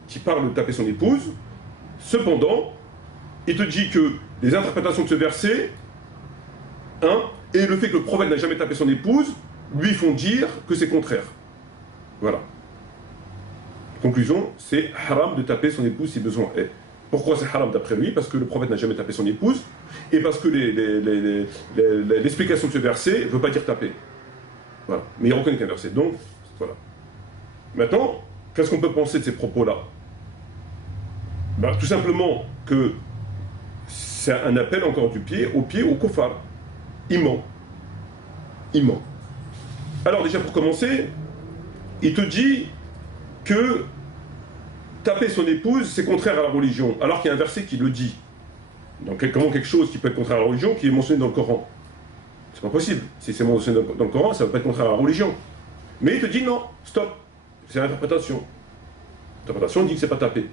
qui parle de taper son épouse. Cependant, il te dit que les interprétations de ce verset, et le fait que le prophète n'a jamais tapé son épouse, lui font dire que c'est contraire. Voilà. Conclusion, c'est haram de taper son épouse si besoin est. Pourquoi c'est haram d'après lui? Parce que le prophète n'a jamais tapé son épouse, et parce que l'explication de ce verset ne veut pas dire taper. Voilà. Mais il reconnaît qu'un verset. Donc, voilà. Maintenant, qu'est-ce qu'on peut penser de ces propos-là? Ben, tout simplement que c'est un appel encore au pied au kofar. Il ment. Alors déjà pour commencer, il te dit que taper son épouse, c'est contraire à la religion, alors qu'il y a un verset qui le dit. Donc comment quelque chose qui peut être contraire à la religion, qui est mentionné dans le Coran? C'est pas possible. Si c'est mentionné dans le Coran, ça ne va pas être contraire à la religion. Mais il te dit non, stop, c'est l'interprétation. L'interprétation dit que c'est pas tapé.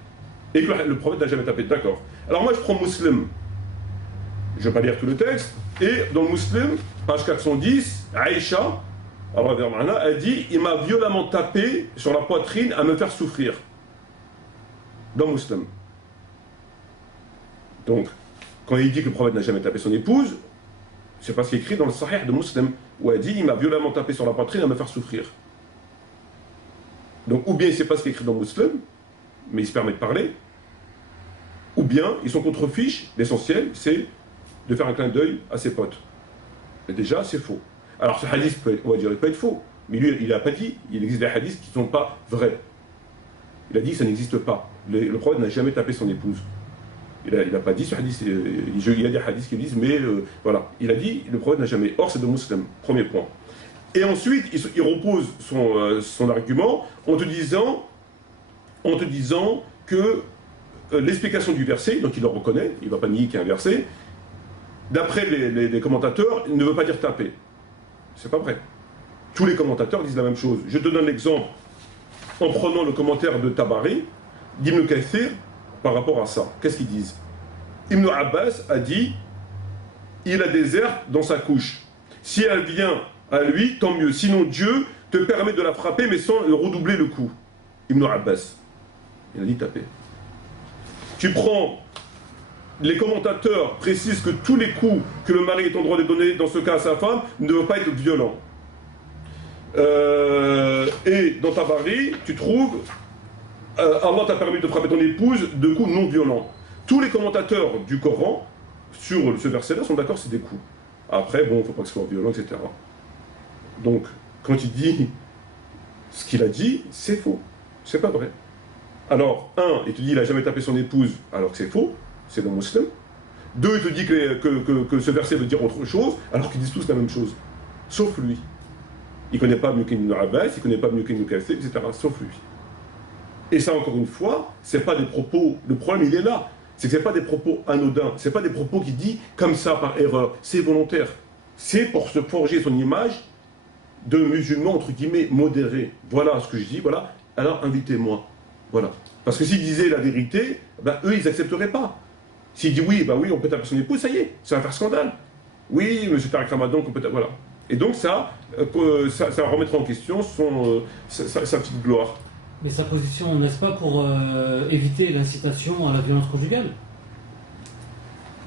Et que le prophète n'a jamais tapé, d'accord. Alors moi je prends Muslim. Je ne vais pas lire tout le texte. Et dans le Muslim, page 410, Aïcha, a dit « Il m'a violemment tapé sur la poitrine à me faire souffrir. » Dans le Muslim. Donc, quand il dit que le prophète n'a jamais tapé son épouse, c'est pas ce qui est écrit dans le Sahih de Muslim, où elle dit « Il m'a violemment tapé sur la poitrine à me faire souffrir. » Donc, ou bien c'est pas ce qui est écrit dans le Muslim, mais il se permet de parler, ou bien ils sont contre-fiches, l'essentiel, c'est de faire un clin d'œil à ses potes. Et déjà, c'est faux. Alors ce hadith, on va dire, il peut être faux, mais lui, il n'a pas dit, il existe des hadiths qui ne sont pas vrais. Il a dit que ça n'existe pas. Le prophète n'a jamais tapé son épouse. Il n'a pas dit ce hadith, il y a des hadiths qui disent, mais voilà. Il a dit, le prophète n'a jamais. Or, c'est de Muslim, premier point. Et ensuite, il repose son argument en te disant que l'explication du verset, donc il le reconnaît, il ne va pas nier qu'il y a un verset, d'après les commentateurs, il ne veut pas dire taper. C'est pas vrai. Tous les commentateurs disent la même chose. Je te donne l'exemple en prenant le commentaire de Tabari, d'Ibn Kathir, par rapport à ça. Qu'est-ce qu'ils disent? Ibn Abbas a dit il a des herbes dans sa couche. Si elle vient à lui, tant mieux. Sinon, Dieu te permet de la frapper, mais sans redoubler le coup. Ibn Abbas. Il a dit taper. Tu prends. Les commentateurs précisent que tous les coups que le mari est en droit de donner dans ce cas à sa femme ne doivent pas être violents. Et dans Tabari, tu trouves Allah t'a permis de frapper ton épouse de coups non violents. Tous les commentateurs du Coran sur ce verset-là sont d'accord, c'est des coups. Après, bon, il ne faut pas que ce soit violent, etc. Donc, quand il dit ce qu'il a dit, c'est faux. C'est pas vrai. Alors, il te dit il n'a jamais tapé son épouse, alors que c'est faux. C'est dans Muslim. 2, il te dit que ce verset veut dire autre chose, alors qu'ils disent tous la même chose. Sauf lui. Il ne connaît pas mieux qu'Ibn Abbas, il ne connaît pas mieux qu'Ibn Kathir, etc. Sauf lui. Et ça, encore une fois, c'est pas des propos. Le problème, il est là. C'est que ce n'est pas des propos anodins. Ce n'est pas des propos qu'il dit comme ça, par erreur. C'est volontaire. C'est pour se forger son image de musulman, entre guillemets, modéré. Voilà ce que je dis, voilà. Alors, invitez-moi. Voilà. Parce que s'il disait la vérité, ben, eux, ils n'accepteraient pas. S'il dit oui, on peut taper son épouse, ça y est, ça va faire scandale. Oui, M. Tariq Ramadan, on peut taper, voilà. Et donc ça remettra en question sa petite gloire. Mais sa position, n'est-ce pas, pour éviter l'incitation à la violence conjugale?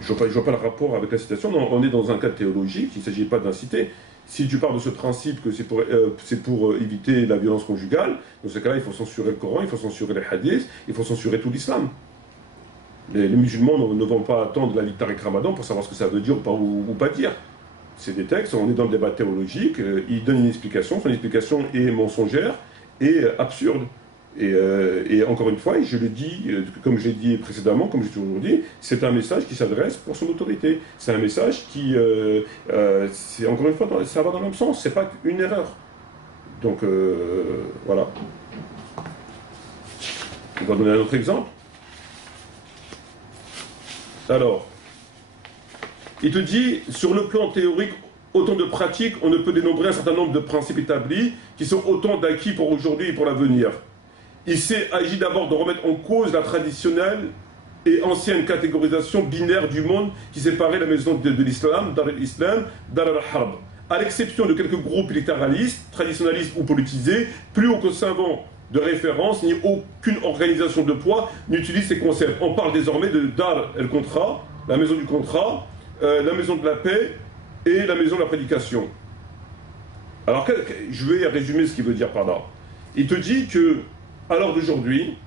Je ne vois pas le rapport avec l'incitation. On est dans un cas théologique, il ne s'agit pas d'inciter. Si tu pars de ce principe que c'est pour éviter la violence conjugale, dans ce cas-là, il faut censurer le Coran, il faut censurer les hadiths, il faut censurer tout l'islam. Les musulmans ne vont pas attendre la vie de Tariq Ramadan pour savoir ce que ça veut dire ou pas dire. C'est des textes, on est dans le débat théologique, il donne une explication, son explication est mensongère et absurde. Et encore une fois, je le dis, comme je l'ai dit précédemment, comme j'ai toujours dit, c'est un message qui s'adresse pour son autorité. C'est un message qui, encore une fois, ça va dans le même sens, c'est pas une erreur. Donc, voilà. On va donner un autre exemple. Alors, il te dit, sur le plan théorique, autant de pratiques, on ne peut dénombrer un certain nombre de principes établis qui sont autant d'acquis pour aujourd'hui et pour l'avenir. Il s'est agi d'abord de remettre en cause la traditionnelle et ancienne catégorisation binaire du monde qui séparait la maison de l'islam, Dar al-Islam, Dar al-Harb. À l'exception de quelques groupes électoralistes, traditionnalistes ou politisés, plus aucun savant de référence ni aucune organisation de poids n'utilise ces concepts. On parle désormais de Dar el-Contrat, la maison du contrat, la maison de la paix et la maison de la prédication. Alors, je vais résumer ce qu'il veut dire par là. Il te dit que, à l'heure d'aujourd'hui,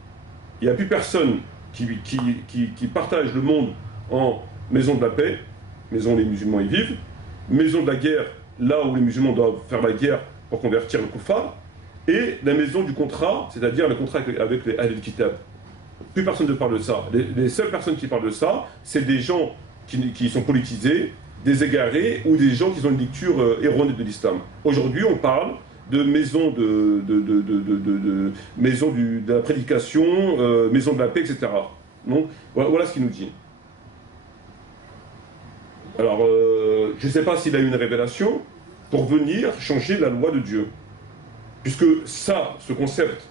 il n'y a plus personne qui partage le monde en maison de la paix, maison où les musulmans y vivent, maison de la guerre, là où les musulmans doivent faire la guerre pour convertir le kuffar, et la maison du contrat, c'est-à-dire le contrat avec les Ahl al-Kitab. Plus personne ne parle de ça. Les seules personnes qui parlent de ça, c'est des gens qui sont politisés, des égarés ou des gens qui ont une lecture erronée de l'islam. Aujourd'hui, on parle de maison de la prédication, maison de la paix, etc. Donc, voilà ce qu'il nous dit. Alors, je ne sais pas s'il a eu une révélation pour venir changer la loi de Dieu. Puisque ça, ce concept,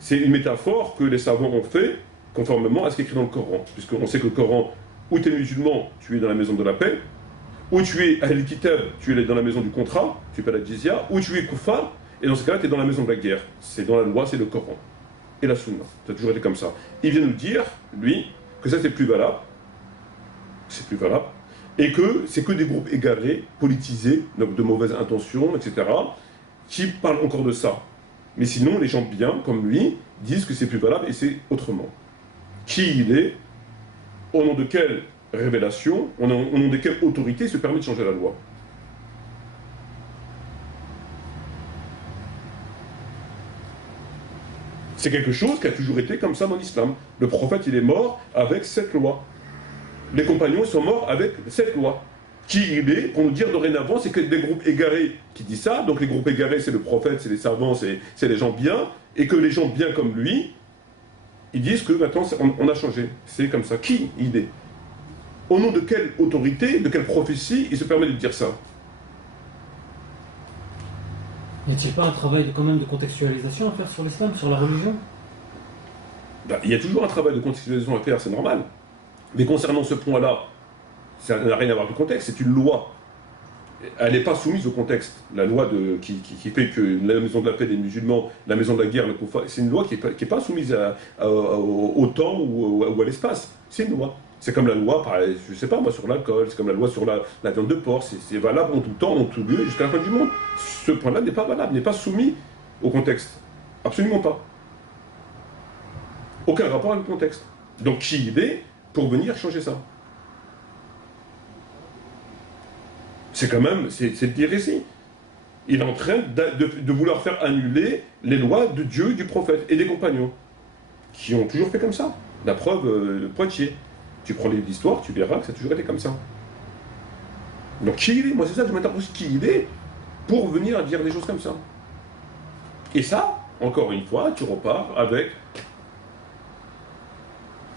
c'est une métaphore que les savants ont fait conformément à ce qui est écrit dans le Coran. Puisqu'on sait que le Coran, où tu es musulman, tu es dans la maison de la paix, où tu es Ahl-Kitab, tu es dans la maison du contrat, tu es pas la jizya, où tu es kuffar, et dans ce cas-là, tu es dans la maison de la guerre. C'est dans la loi, c'est le Coran. Et la Sunna. Ça a toujours été comme ça. Il vient nous dire, lui, que ça c'est plus valable. C'est plus valable. Et que c'est que des groupes égarés, politisés, donc de mauvaises intentions, etc., qui parlent encore de ça. Mais sinon, les gens bien, comme lui, disent que c'est plus valable et c'est autrement. Qui il est, au nom de quelle révélation, au nom de quelle autorité se permet de changer la loi. C'est quelque chose qui a toujours été comme ça dans l'islam. Le prophète, il est mort avec cette loi. Les compagnons sont morts avec cette loi. Qui il est, pour nous dire dorénavant, c'est que des groupes égarés qui disent ça. Donc les groupes égarés, c'est le prophète, c'est les savants, c'est les gens bien. Et que les gens bien comme lui, ils disent que maintenant on a changé. C'est comme ça. Qui il est? Au nom de quelle autorité, de quelle prophétie, il se permet de dire ça? N'y a-t-il pas un travail quand même de contextualisation à faire sur l'islam, sur la religion? Il y a toujours un travail de contextualisation à faire, c'est normal. Mais concernant ce point-là, ça n'a rien à voir avec le contexte, c'est une loi. Elle n'est pas soumise au contexte. La loi qui fait que la maison de la paix des musulmans, la maison de la guerre, c'est une loi qui n'est pas soumise au temps ou à l'espace. C'est une loi. C'est comme la loi, je ne sais pas moi, sur l'alcool, c'est comme la loi sur la viande de porc, c'est valable en tout temps, en tout lieu, jusqu'à la fin du monde. Ce point-là n'est pas valable, n'est pas soumis au contexte. Absolument pas. Aucun rapport avec le contexte. Donc qui il est pour venir changer ça? C'est quand même, c'est de l'hérésie. Il est en train de vouloir faire annuler les lois de Dieu, du prophète et des compagnons, qui ont toujours fait comme ça. La preuve, le Poitiers. Tu prends les livres d'histoire, tu verras que ça a toujours été comme ça. Donc qui il est? Moi c'est ça que je m'interroge, qui il est pour venir dire des choses comme ça. Et ça, encore une fois, tu repars avec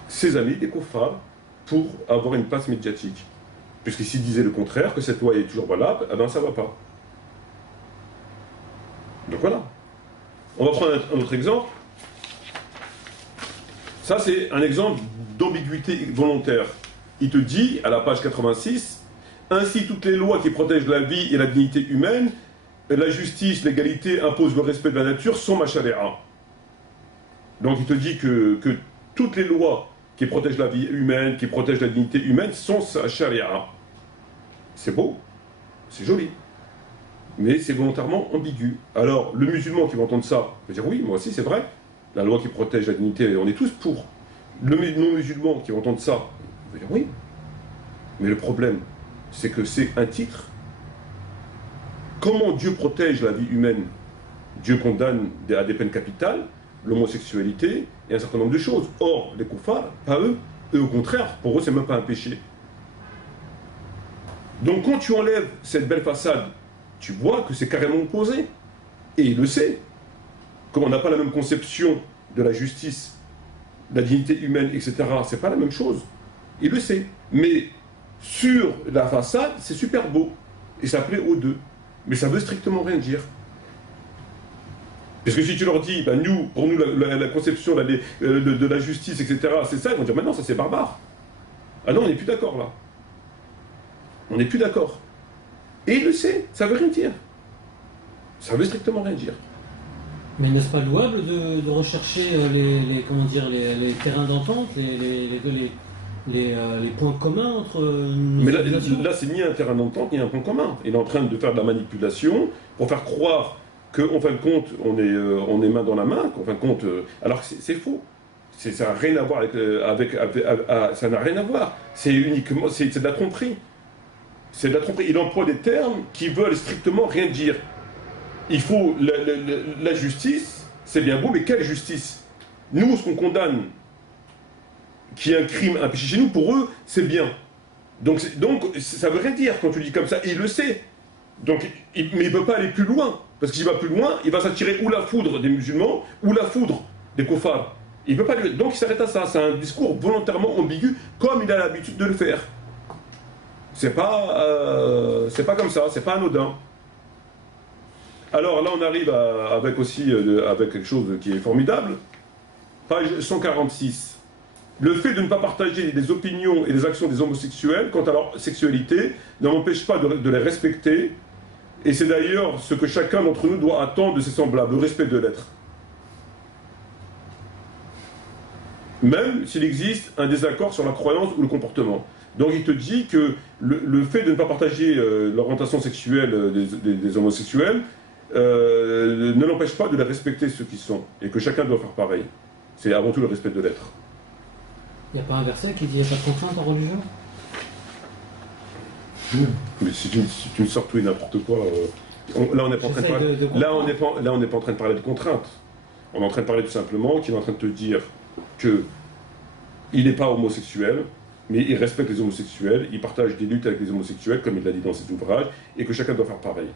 ses amis, des kuffars, pour avoir une place médiatique. Puisque s'il disait le contraire, que cette loi est toujours valable, eh ben ça va pas. Donc voilà. On va prendre un autre exemple. Ça, c'est un exemple d'ambiguïté volontaire. Il te dit, à la page 86, « Ainsi, toutes les lois qui protègent la vie et la dignité humaine, la justice, l'égalité imposent le respect de la nature, sont ma sharia. » Donc il te dit que toutes les lois qui protègent la vie humaine, qui protègent la dignité humaine, sont sa sharia. C'est beau, c'est joli, mais c'est volontairement ambigu. Alors, le musulman qui va entendre ça, va dire, oui, moi aussi, c'est vrai. La loi qui protège la dignité, on est tous pour. Le non-musulman qui va entendre ça, il va dire oui. Mais le problème, c'est que c'est un titre. Comment Dieu protège la vie humaine? Dieu condamne à des peines capitales, l'homosexualité et un certain nombre de choses. Or, les kuffars, pas eux. Eux, au contraire, pour eux, c'est même pas un péché. Donc, quand tu enlèves cette belle façade, tu vois que c'est carrément opposé. Et il le sait. Comme on n'a pas la même conception de la justice, de la dignité humaine, etc., c'est pas la même chose. Il le sait. Mais sur la façade, c'est super beau. Et ça plaît aux deux. Mais ça veut strictement rien dire. Parce que si tu leur dis, ben nous, pour nous, la conception de la justice, etc., c'est ça, ils vont dire, maintenant, ça c'est barbare. Ah non, on n'est plus d'accord là. On n'est plus d'accord. Et il le sait, ça veut rien dire. Ça veut strictement rien dire. Mais n'est-ce pas louable de rechercher comment dire, les terrains d'entente, les points communs entre nos Mais civilisations? là c'est ni un terrain d'entente, ni un point commun. Il est en train de faire de la manipulation pour faire croire qu'en fin de compte, on est main dans la main, qu'en fin de compte, alors que c'est faux. Ça n'a rien à voir ça n'a rien à voir. C'est uniquement, c'est de la tromperie. C'est de la tromperie. Il emploie des termes qui veulent strictement rien dire. Il faut la justice, c'est bien beau, mais quelle justice? Nous, ce qu'on condamne, qui est un crime, un péché chez nous, pour eux, c'est bien. Donc ça veut rien dire quand tu dis comme ça, et il le sait. Mais il ne peut pas aller plus loin, parce que s'il va plus loin, il va s'attirer ou la foudre des musulmans, ou la foudre des koufars. Il peut pas donc il s'arrête à ça, c'est un discours volontairement ambigu, comme il a l'habitude de le faire. C'est pas comme ça, c'est pas anodin. Alors là, on arrive avec quelque chose qui est formidable. Page 146. Le fait de ne pas partager les opinions et les actions des homosexuels quant à leur sexualité ne m'empêche pas de les respecter. Et c'est d'ailleurs ce que chacun d'entre nous doit attendre de ses semblables, le respect de l'être. Même s'il existe un désaccord sur la croyance ou le comportement. Donc il te dit que le fait de ne pas partager l'orientation sexuelle des homosexuels ne l'empêche pas de les respecter ceux qui sont, et que chacun doit faire pareil. C'est avant tout le respect de l'être. Il n'y a pas un verset qui dit qu'il n'y a pas de contrainte en religion? Mais si tu me sors tout et n'importe quoi, là on n'est pas en train de parler. Là on n'est pas en train de parler de contraintes. On est en train de parler tout simplement qu'il est en train de te dire que il n'est pas homosexuel, mais il respecte les homosexuels, il partage des luttes avec les homosexuels, comme il l'a dit dans ses ouvrages, et que chacun doit faire pareil.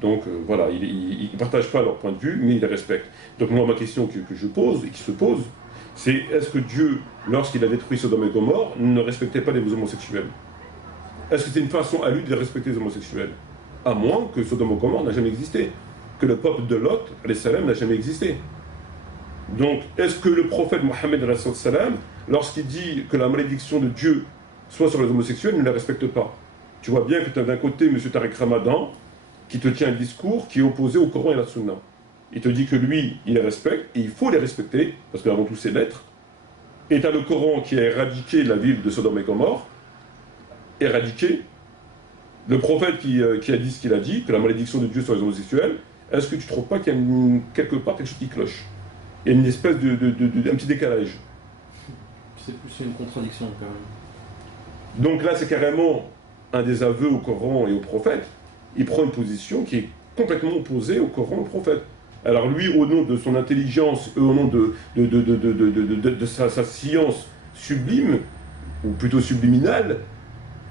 Donc voilà, il ne partage pas leur point de vue, mais il les respecte. Donc moi, ma question que je pose, et qui se pose, c'est est-ce que Dieu, lorsqu'il a détruit Sodome et Gomorrhe, ne respectait pas les homosexuels? Est-ce que c'est une façon à lui de respecter les homosexuels? À moins que Sodome et Gomorrhe n'a jamais existé, que le peuple de Lot, salam, n'a jamais existé. Donc, est-ce que le prophète Mohammed, lorsqu'il dit que la malédiction de Dieu soit sur les homosexuels, ne la respecte pas? Tu vois bien que tu as d'un côté M. Tariq Ramadan, qui te tient un discours qui est opposé au Coran et à la Sunna. Il te dit que lui, il les respecte, et il faut les respecter, parce qu'avant tout, c'est l'être. Et tu as le Coran qui a éradiqué la ville de Sodome et Gomorrhe, éradiqué. Le prophète qui a dit ce qu'il a dit, que la malédiction de Dieu sur les homosexuels, est-ce que tu ne trouves pas qu'il y a quelque part quelque chose qui cloche? Il y a une espèce un petit décalage. C'est plus une contradiction quand même. Donc là, c'est carrément un des aveux au Coran et au prophète. Il prend une position qui est complètement opposée au Coran et au prophète. Alors lui, au nom de son intelligence, au nom de sa science sublime, ou plutôt subliminale,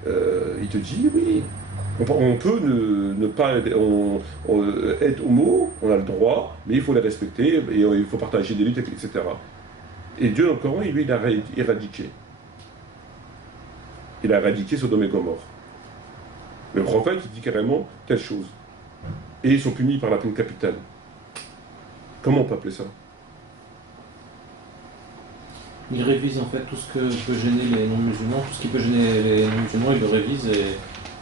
il te dit oui, on peut ne pas être homo, on a le droit, mais il faut les respecter, et il faut partager des luttes, etc. Et Dieu, dans le Coran, lui, il a éradiqué. Il a éradiqué Sodome et Gomorrhe. Le prophète, il dit carrément telle chose. Et ils sont punis par la peine capitale. Comment on peut appeler ça? Il révise en fait tout ce que peut gêner les non-musulmans, tout ce qui peut gêner les non-musulmans, il le révise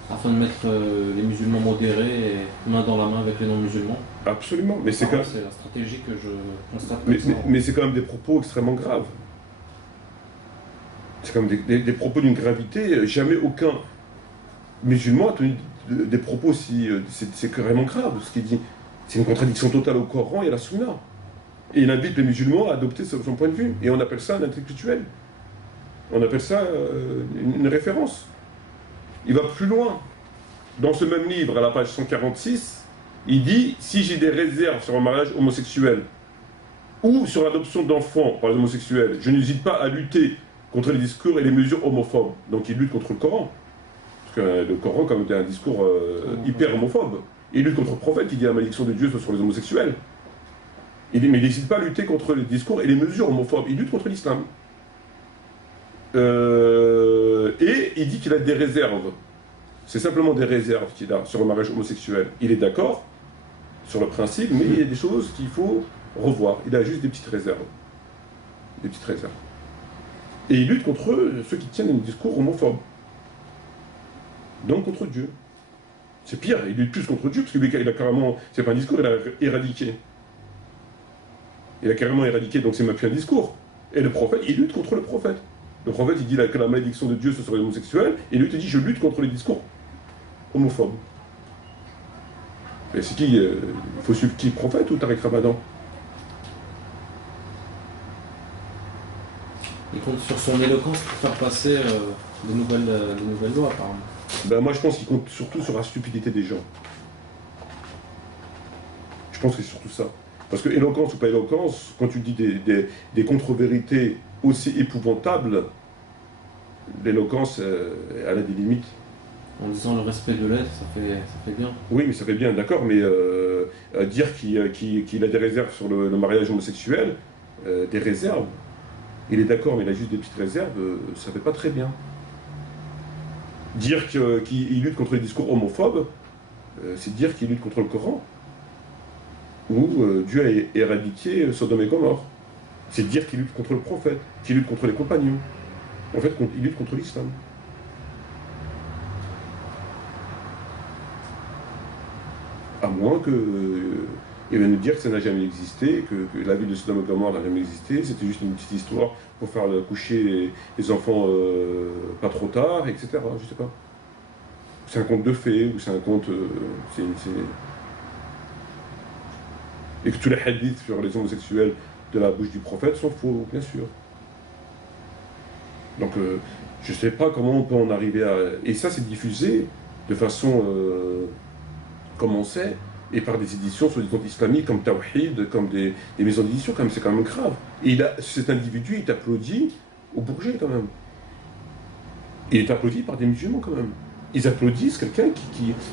afin de mettre les musulmans modérés et main dans la main avec les non-musulmans. Absolument, mais c'est la stratégie que je constate. Mais c'est quand même des propos extrêmement graves. C'est quand même des propos d'une gravité. Jamais aucun musulman a tenu des propos si. C'est carrément grave ce qu'il dit. C'est une contradiction totale au Coran et à la Sunna. Et il invite les musulmans à adopter son point de vue. Et on appelle ça un intellectuel. On appelle ça une référence. Il va plus loin. Dans ce même livre, à la page 146, il dit « Si j'ai des réserves sur un mariage homosexuel ou sur l'adoption d'enfants par les homosexuels, je n'hésite pas à lutter contre les discours et les mesures homophobes. » Donc il lutte contre le Coran. Parce que le Coran, comme un discours hyper homophobe. Il lutte contre le prophète qui dit la malédiction de Dieu soit sur les homosexuels. Il dit, mais il n'hésite pas à lutter contre les discours et les mesures homophobes. Il lutte contre l'islam. Et il dit qu'il a des réserves. C'est simplement des réserves qu'il a sur le mariage homosexuel. Il est d'accord sur le principe, mais il y a des choses qu'il faut revoir. Il a juste des petites réserves. Des petites réserves. Et il lutte contre ceux qui tiennent un discours homophobe. Donc contre Dieu. C'est pire, il lutte plus contre Dieu, parce qu'il a carrément, c'est pas un discours, il a éradiqué. Il a carrément éradiqué, donc c'est même plus un discours. Et le prophète, il lutte contre le prophète. Le prophète, il dit que la malédiction de Dieu, ce serait l'homosexuel, et lui, il dit, je lutte contre les discours homophobes. Et c'est qui il faut suivre qui, prophète ou Tariq Ramadan? Il compte sur son éloquence pour faire passer de nouvelles lois, apparemment. Ben moi, je pense qu'il compte surtout sur la stupidité des gens. Je pense que c'est surtout ça. Parce que éloquence ou pas éloquence, quand tu dis des contre-vérités aussi épouvantables, l'éloquence, elle a des limites. En disant le respect de l'être, ça fait bien. Oui, mais ça fait bien, d'accord, mais dire qu'il a des réserves sur le mariage homosexuel, des réserves, il est d'accord, mais il a juste des petites réserves, ça fait pas très bien. Dire qu'il lutte contre les discours homophobes, c'est dire qu'il lutte contre le Coran, où Dieu a éradiqué Sodome et Gomorrhe. C'est dire qu'il lutte contre le prophète, qu'il lutte contre les compagnons. En fait, il lutte contre l'islam. À moins il va nous dire que ça n'a jamais existé, que la ville de Sodome et Gomorrhe n'a jamais existé, c'était juste une petite histoire pour faire coucher les enfants pas trop tard, etc. Je sais pas. C'est un conte de fées, ou c'est un conte... Et que tous les hadiths sur les homosexuels de la bouche du prophète sont faux, bien sûr. Donc, je sais pas comment on peut en arriver à... Et ça, c'est diffusé de façon... comme on sait, et par des éditions soi-disant islamiques comme Tawhid, comme des maisons d'édition, quand même, c'est quand même grave. Et cet individu, il est applaudi au Bourget, quand même. Il est applaudi par des musulmans, quand même. Ils applaudissent quelqu'un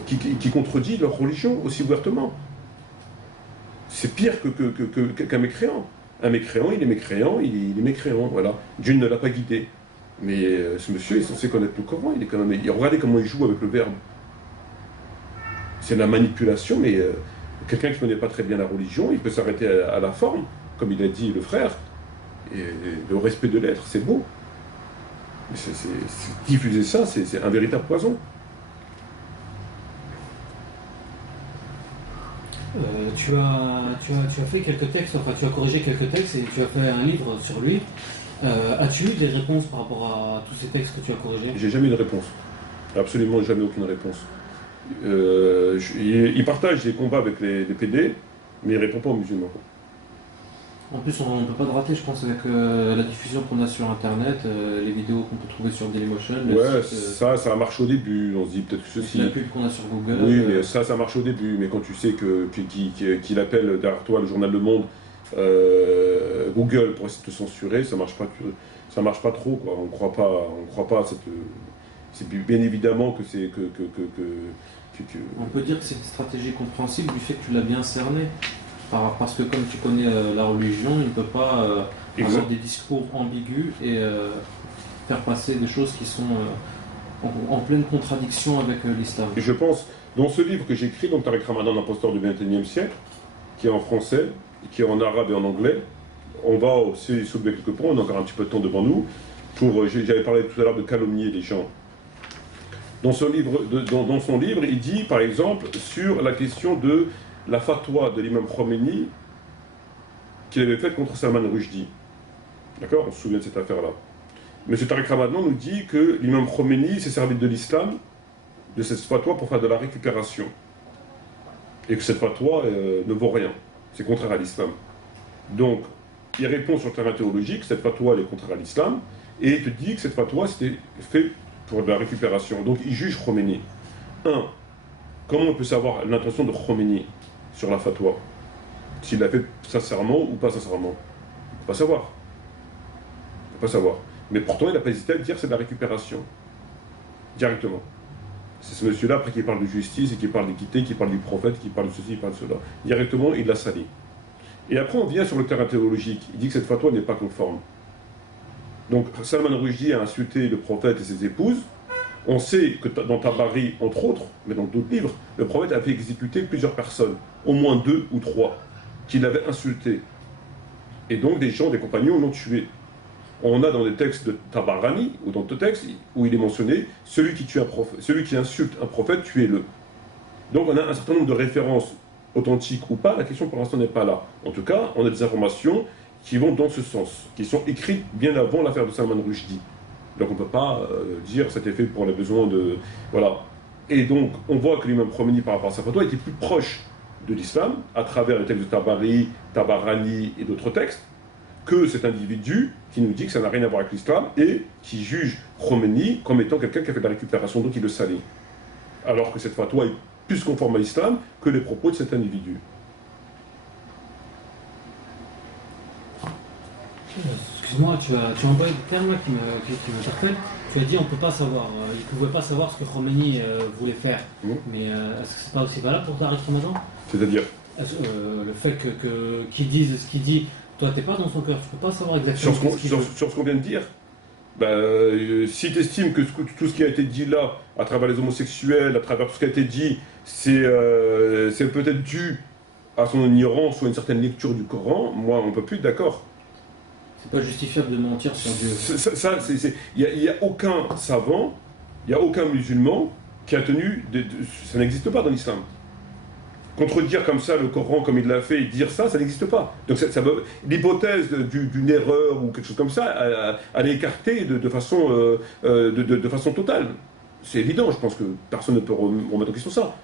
qui contredit leur religion aussi ouvertement. C'est pire qu'un mécréant. Un mécréant, il est mécréant, il est mécréant, voilà. Dieu ne l'a pas guidé. Mais ce monsieur est censé connaître le Coran, il est quand même... Regardez comment il joue avec le verbe. C'est de la manipulation, mais quelqu'un qui ne connaît pas très bien la religion, il peut s'arrêter à la forme, comme il a dit le frère, et le respect de l'être, c'est beau. Mais diffuser ça, c'est un véritable poison. Tu as fait quelques textes, enfin tu as corrigé quelques textes et tu as fait un livre sur lui. As-tu eu des réponses par rapport à tous ces textes que tu as corrigés? J'ai jamais eu de réponse. Absolument jamais aucune réponse. Il partage des combats avec les PD, mais il ne répond pas aux musulmans. En plus, on ne peut pas te rater, je pense, avec la diffusion qu'on a sur Internet, les vidéos qu'on peut trouver sur Dailymotion. Ouais, ça a marché au début. On se dit peut-être que ceci. La pub qu'on a sur Google. Oui, mais ça marche au début. Mais quand tu sais qu'il appelle derrière toi le journal Le Monde, Google pour essayer de te censurer, ça marche pas trop, quoi. On croit pas à cette. C'est bien évidemment que c'est On peut dire que c'est une stratégie compréhensible du fait que tu l'as bien cerné. Parce que comme tu connais la religion, il ne peut pas avoir des discours ambigus et faire passer des choses qui sont en pleine contradiction avec l'islam. Et je pense, dans ce livre que j'écris, donc Tariq Ramadan, l'imposteur du XXIe siècle, qui est en français, qui est en arabe et en anglais, on va aussi soulever quelques points, on a encore un petit peu de temps devant nous, j'avais parlé tout à l'heure de calomnier les gens. Dans son livre, il dit, par exemple, sur la question de la fatwa de l'imam Khomeini qu'il avait faite contre Salman Rushdie. D'accord? On se souvient de cette affaire-là. M. Tariq Ramadan nous dit que l'imam Khomeini s'est servi de l'islam, de cette fatwa, pour faire de la récupération. Et que cette fatwa ne vaut rien. C'est contraire à l'islam. Donc, il répond sur le terrain théologique, cette fatwa elle est contraire à l'islam, et il te dit que cette fatwa c'était fait pour de la récupération. Donc, il juge Khomeini. Comment on peut savoir l'intention de Khomeini sur la fatwa? S'il l'a fait sincèrement ou pas sincèrement? On ne peut pas savoir. On ne peut pas savoir. Mais pourtant, il n'a pas hésité à dire que c'est de la récupération. Directement. C'est ce monsieur-là, après, qui parle de justice, et qui parle d'équité, qui parle du prophète, qui parle de ceci, qui parle de cela. Directement, il l'a sali. Et après, on vient sur le terrain théologique. Il dit que cette fatwa n'est pas conforme. Donc, Salman Rushdie a insulté le prophète et ses épouses, On sait que dans Tabari, entre autres, mais dans d'autres livres, le prophète avait exécuté plusieurs personnes, au moins 2 ou 3, qu'il avait insultées. Et donc des gens, des compagnons l'ont tué. On a dans des textes de Tabarani, ou dans d'autres textes, où il est mentionné, celui qui insulte un prophète, tuez-le. Donc on a un certain nombre de références authentiques ou pas, la question pour l'instant n'est pas là. En tout cas, on a des informations qui vont dans ce sens, qui sont écrites bien avant l'affaire de Salman Rushdie. Donc on ne peut pas dire c'était fait pour les besoins de... Voilà. Et donc on voit que l'imam Khomeini par rapport à sa fatwa était plus proche de l'islam, à travers les textes de Tabari, Tabarani et d'autres textes, que cet individu qui nous dit que ça n'a rien à voir avec l'islam et qui juge Khomeini comme étant quelqu'un qui a fait de la récupération, donc il le salit. Alors que cette fatwa est plus conforme à l'islam que les propos de cet individu. Excuse-moi, tu as employé des termes là qui m'interpellent. Tu as dit on ne peut pas savoir, il ne pouvait pas savoir ce que Khomeini voulait faire. Mais est-ce que c'est pas aussi valable pour Tariq Ramadan? C'est-à-dire le fait qu'il dise ce qu'il dit, toi t'es pas dans son cœur, tu peux pas savoir exactement sur ce qu'on vient de dire. Si tu estimes que tout ce qui a été dit là, à travers les homosexuels, à travers tout ce qui a été dit, c'est peut-être dû à son ignorance ou à une certaine lecture du Coran, moi on ne peut plus être d'accord. C'est pas justifiable de mentir sur Dieu. Il n'y a aucun savant, il n'y a aucun musulman qui a tenu... ça n'existe pas dans l'islam. Contredire comme ça le Coran comme il l'a fait et dire ça n'existe pas. Donc l'hypothèse d'une erreur ou quelque chose comme ça, elle est écartée de façon totale. C'est évident, je pense que personne ne peut remettre en question ça.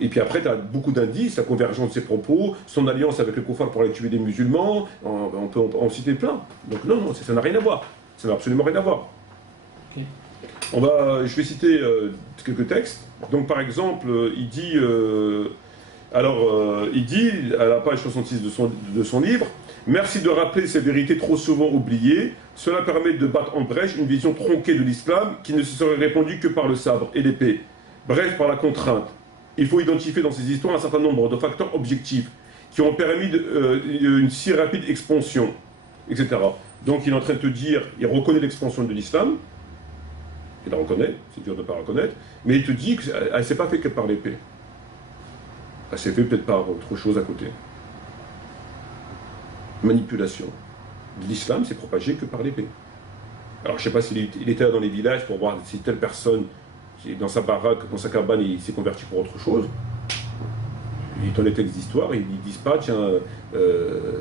Et puis après, tu as beaucoup d'indices, la convergence de ses propos, son alliance avec le Koufar pour aller tuer des musulmans, on peut en citer plein. Donc non, ça n'a rien à voir. Ça n'a absolument rien à voir. Okay. Je vais citer quelques textes. Donc par exemple, il dit à la page 66 de son livre, « Merci de rappeler ces vérités trop souvent oubliées. Cela permet de battre en brèche une vision tronquée de l'islam qui ne se serait répandue que par le sabre et l'épée. Bref, par la contrainte. Il faut identifier dans ces histoires un certain nombre de facteurs objectifs qui ont permis une si rapide expansion, etc. » Donc il est en train de te dire, il reconnaît l'expansion de l'islam, il la reconnaît, c'est dur de ne pas reconnaître, mais il te dit qu'elle ne s'est pas fait que par l'épée. Elle s'est fait peut-être par autre chose à côté. Manipulation. L'islam s'est propagé que par l'épée. Alors je ne sais pas s'il était là dans les villages pour voir si telle personne, dans sa baraque, dans sa cabane, il s'est converti pour autre chose. Dans les textes d'histoire, ils ne disent pas, tiens,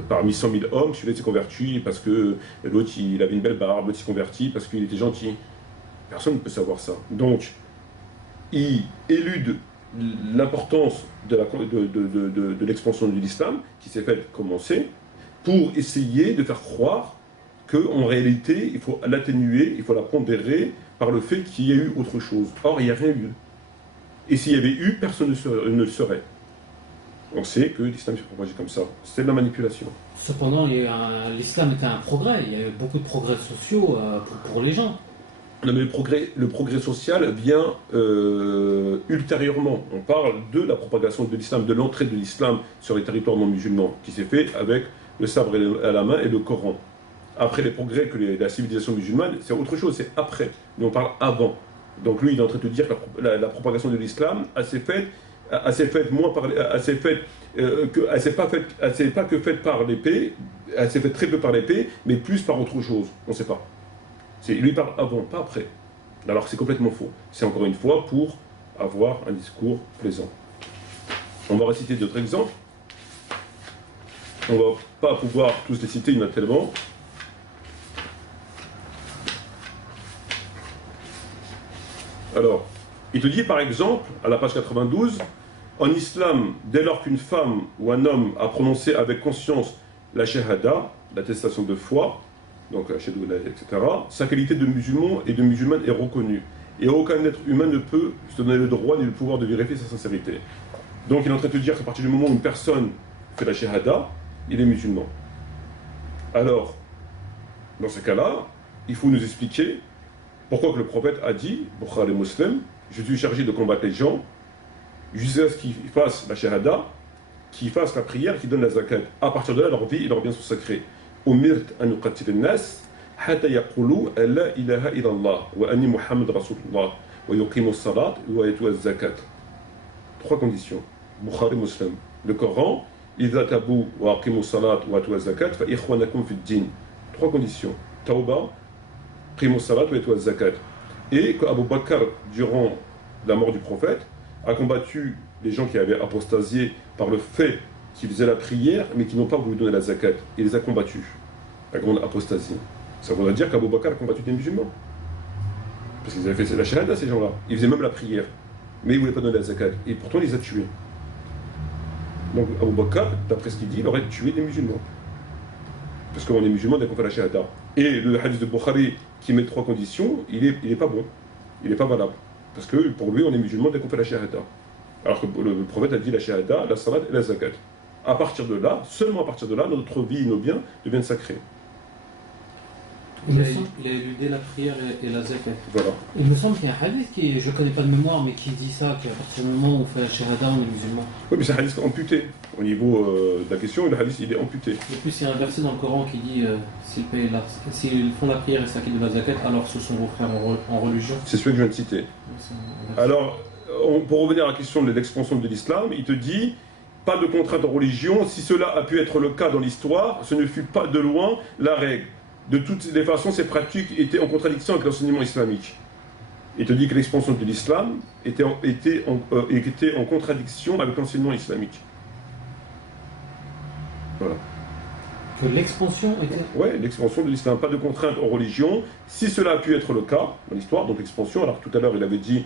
parmi 100 000 hommes, celui-là s'est converti parce que l'autre, il avait une belle barbe, l'autre s'est converti parce qu'il était gentil. Personne ne peut savoir ça. Donc, il élude l'importance de l'expansion de l'islam, qui s'est faite commencer, pour essayer de faire croire qu'en réalité, il faut l'atténuer, il faut la pondérer par le fait qu'il y a eu autre chose. Or, il n'y a rien eu. Et s'il y avait eu, personne ne le saurait. On sait que l'islam s'est propagé comme ça. C'est de la manipulation. Cependant, l'islam était un progrès. Il y a eu beaucoup de progrès sociaux pour les gens. Non, mais le progrès social vient ultérieurement. On parle de la propagation de l'islam, de l'entrée de l'islam sur les territoires non musulmans, qui s'est fait avec le sabre à la main et le Coran. Après les progrès que la civilisation musulmane, c'est autre chose, c'est après. Mais on parle avant. Donc lui, il est en train de dire que la propagation de l'islam, elle s'est pas que faite par l'épée, elle s'est faite très peu par l'épée, mais plus par autre chose. On ne sait pas. Lui parle avant, pas après. Alors c'est complètement faux. C'est encore une fois pour avoir un discours plaisant. On va reciter d'autres exemples. On ne va pas pouvoir tous les citer, il y en a tellement. Alors, il te dit par exemple, à la page 92, en islam, dès lors qu'une femme ou un homme a prononcé avec conscience la shahada, l'attestation de foi, donc etc., sa qualité de musulman et de musulmane est reconnue. Et aucun être humain ne peut se donner le droit ni le pouvoir de vérifier sa sincérité. Donc il est en train de te dire qu'à partir du moment où une personne fait la shahada, il est musulman. Alors, dans ce cas-là, il faut nous expliquer pourquoi que le prophète a dit, Bukhari Muslim, je suis chargé de combattre les gens, jusqu'à ce qu'ils fassent la shahada, qu'ils fassent la prière, qu'ils donnent la zakat. À partir de là, leur vie et leurs biens sont sacrés. أمرت أن أقاتل الناس حتى يقولوا لا إله إلا الله وأني محمد رسول الله ويقيموا الصلاة ويؤتوا الزكاة. Trois conditions. Bukhari Muslim. Le Coran, إذا تابوا وأقيموا الصلاة وآتوا الزكاة فإخوانكم في الدين. Trois conditions. Tawba, قيموا الصلاة وآتوا الزكاة. Et que Abu Bakr, durant la mort du prophète, a combattu les gens qui avaient apostasié par le fait qu'ils faisaient la prière mais qui n'ont pas voulu donner la zakat. Il les a combattus. La grande apostasie. Ça voudrait dire qu'Abu Bakr a combattu des musulmans. Parce qu'ils avaient fait la shahada, ces gens-là. Ils faisaient même la prière. Mais ils ne voulaient pas donner la zakat. Et pourtant, il les a tués. Donc, Abu Bakr, d'après ce qu'il dit, il aurait tué des musulmans. Parce qu'on est musulman dès qu'on fait la shahada. Et le hadith de Bukhari qui met trois conditions, il est pas bon. Il n'est pas valable. Parce que pour lui, on est musulman dès qu'on fait la shahada. Alors que le prophète a dit la shahada, la salat et la zakat. À partir de là, seulement à partir de là, notre vie et nos biens deviennent sacrés. Il a éludé la prière et la zakat. Voilà. Il me semble qu'il y a un hadith qui, je ne connais pas de mémoire, mais qui dit ça, qu'à partir du moment où on fait la shahada, on est musulman. Oui, mais c'est un hadith amputé. Au niveau de la question, le hadith, il est amputé. Et puis, il y a un verset dans le Coran qui dit s'ils font la prière et s'acquittent de la zakat, alors ce sont vos frères en religion. C'est celui que je viens de citer. Alors, pour revenir à la question de l'expansion de l'islam, il te dit pas de contrainte en religion. Si cela a pu être le cas dans l'histoire, ce ne fut pas de loin la règle. De toutes les façons, ces pratiques étaient en contradiction avec l'enseignement islamique. Il te dit que l'expansion de l'islam était en contradiction avec l'enseignement islamique. Voilà. Que l'expansion était... Oui, l'expansion de l'islam, pas de contrainte en religion. Si cela a pu être le cas dans l'histoire, donc l'expansion, alors tout à l'heure il avait dit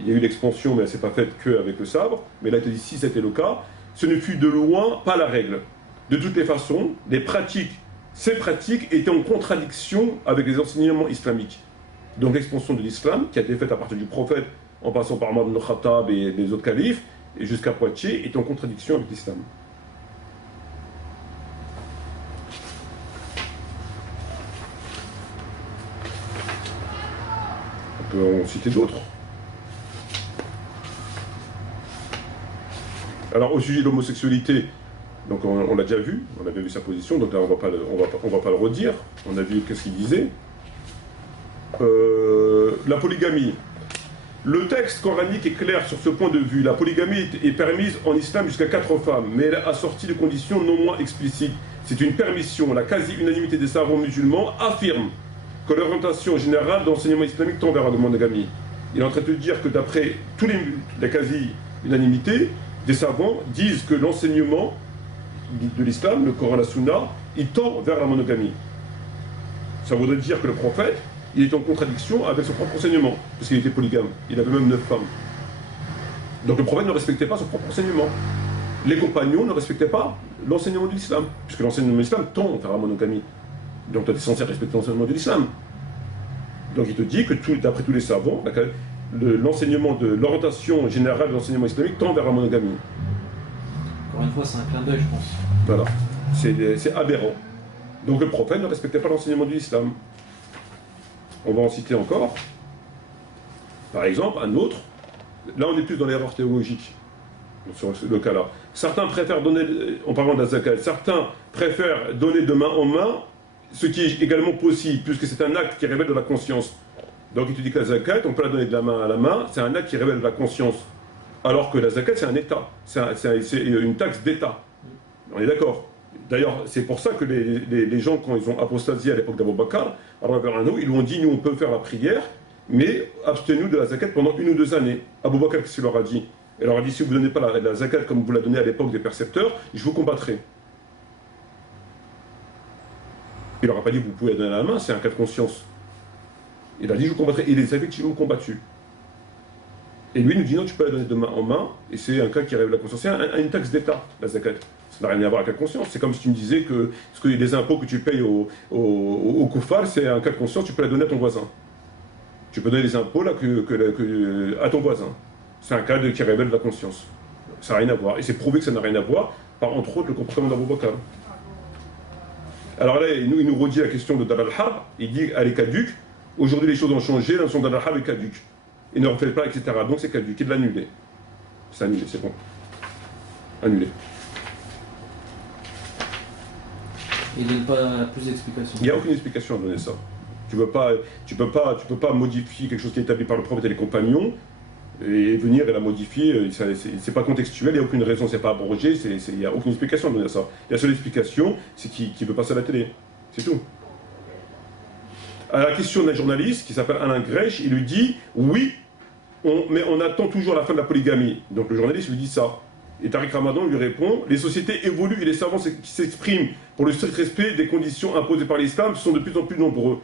il y a eu l'expansion mais elle ne s'est pas faite qu'avec le sabre, mais là il te dit si c'était le cas, ce ne fut de loin pas la règle. De toutes les façons, ces pratiques étaient en contradiction avec les enseignements islamiques. Donc l'expansion de l'islam, qui a été faite à partir du prophète, en passant par Omar ibn Khattab et les autres califes, et jusqu'à Poitiers, est en contradiction avec l'islam. On peut en citer d'autres. Alors au sujet de l'homosexualité, donc on l'a déjà vu, on avait vu sa position, donc là on va pas le redire. On a vu qu'est-ce qu'il disait. La polygamie. Le texte coranique est clair sur ce point de vue. La polygamie est permise en islam jusqu'à 4 femmes, mais elle est assortie de conditions non moins explicites. C'est une permission. La quasi-unanimité des savants musulmans affirme que l'orientation générale de l'enseignement islamique tend vers la monogamie. Il est en train de te dire que d'après la quasi-unanimité des savants disent que l'enseignement de l'islam, le Coran, la Sunna, il tend vers la monogamie. Ça voudrait dire que le prophète, il est en contradiction avec son propre enseignement, parce qu'il était polygame, il avait même 9 femmes. Donc le prophète ne respectait pas son propre enseignement. Les compagnons ne respectaient pas l'enseignement de l'islam, puisque l'enseignement de l'islam tend vers la monogamie. Donc tu es censé respecter l'enseignement de l'islam. Donc il te dit que d'après tous les savants, l'enseignement de l'orientation générale de l'enseignement islamique tend vers la monogamie. Encore une fois, c'est un clin d'œil, je pense. Voilà, c'est aberrant. Donc le prophète ne respectait pas l'enseignement de l'islam. On va en citer encore. Par exemple, un autre. Là, on est plus dans l'erreur théologique, sur le cas-là. Certains préfèrent donner, en parlant de la zakat, certains préfèrent donner de main en main, ce qui est également possible, puisque c'est un acte qui révèle de la conscience. Donc il te dit que la zakat, on peut la donner de la main à la main, c'est un acte qui révèle de la conscience. Alors que la zakat, c'est un État, c'est une taxe d'État. On est d'accord. D'ailleurs, c'est pour ça que les gens, quand ils ont apostasié à l'époque d'Abu Bakr, ils lui ont dit, nous on peut faire la prière, mais abstenez-nous de la zakat pendant 1 ou 2 années. Abu Bakr, qu'est-ce qu'il leur a dit? Il leur a dit, si vous ne donnez pas la zakat comme vous la donnez à l'époque des percepteurs, je vous combattrai. Il leur a pas dit, vous pouvez la donner à la main, c'est un cas de conscience. Il a dit, je vous combattrai. Et il les a effectivement combattus. Et lui, il nous dit, non, tu peux la donner de main en main, et c'est un cas qui révèle la conscience. C'est une taxe d'État, la zakat. Ça n'a rien à voir avec la conscience. C'est comme si tu me disais que les impôts que tu payes au koufar, c'est un cas de conscience, tu peux la donner à ton voisin. Tu peux donner les impôts là, à ton voisin. C'est un cas qui révèle la conscience. Ça n'a rien à voir. Et c'est prouvé que ça n'a rien à voir par, entre autres, le comportement d'Abu Bakr. Alors là, il nous redit la question de Dar al-Harb. Il dit, elle est caduque. Aujourd'hui, les choses ont changé. La notion de Dar al-Harb est caduque. Il ne refait pas, etc. Donc c'est caduque. Il de l'annuler. C'est annulé, c'est bon. Annulé. Il n'y a pas plus d'explications. Il n'y a aucune explication à donner ça. Tu peux pas modifier quelque chose qui est établi par le prophète et les compagnons et venir et la modifier. C'est pas contextuel, il n'y a aucune raison, c'est pas abrogé, il n'y a aucune explication de donner ça. La seule explication, c'est qu'il veut passer à la télé. C'est tout. À la question d'un journaliste qui s'appelle Alain Grèche, il lui dit oui, mais on attend toujours la fin de la polygamie. Donc le journaliste lui dit ça. Et Tariq Ramadan lui répond les sociétés évoluent et les savants qui s'expriment pour le strict respect des conditions imposées par l'islam sont de plus en plus nombreux.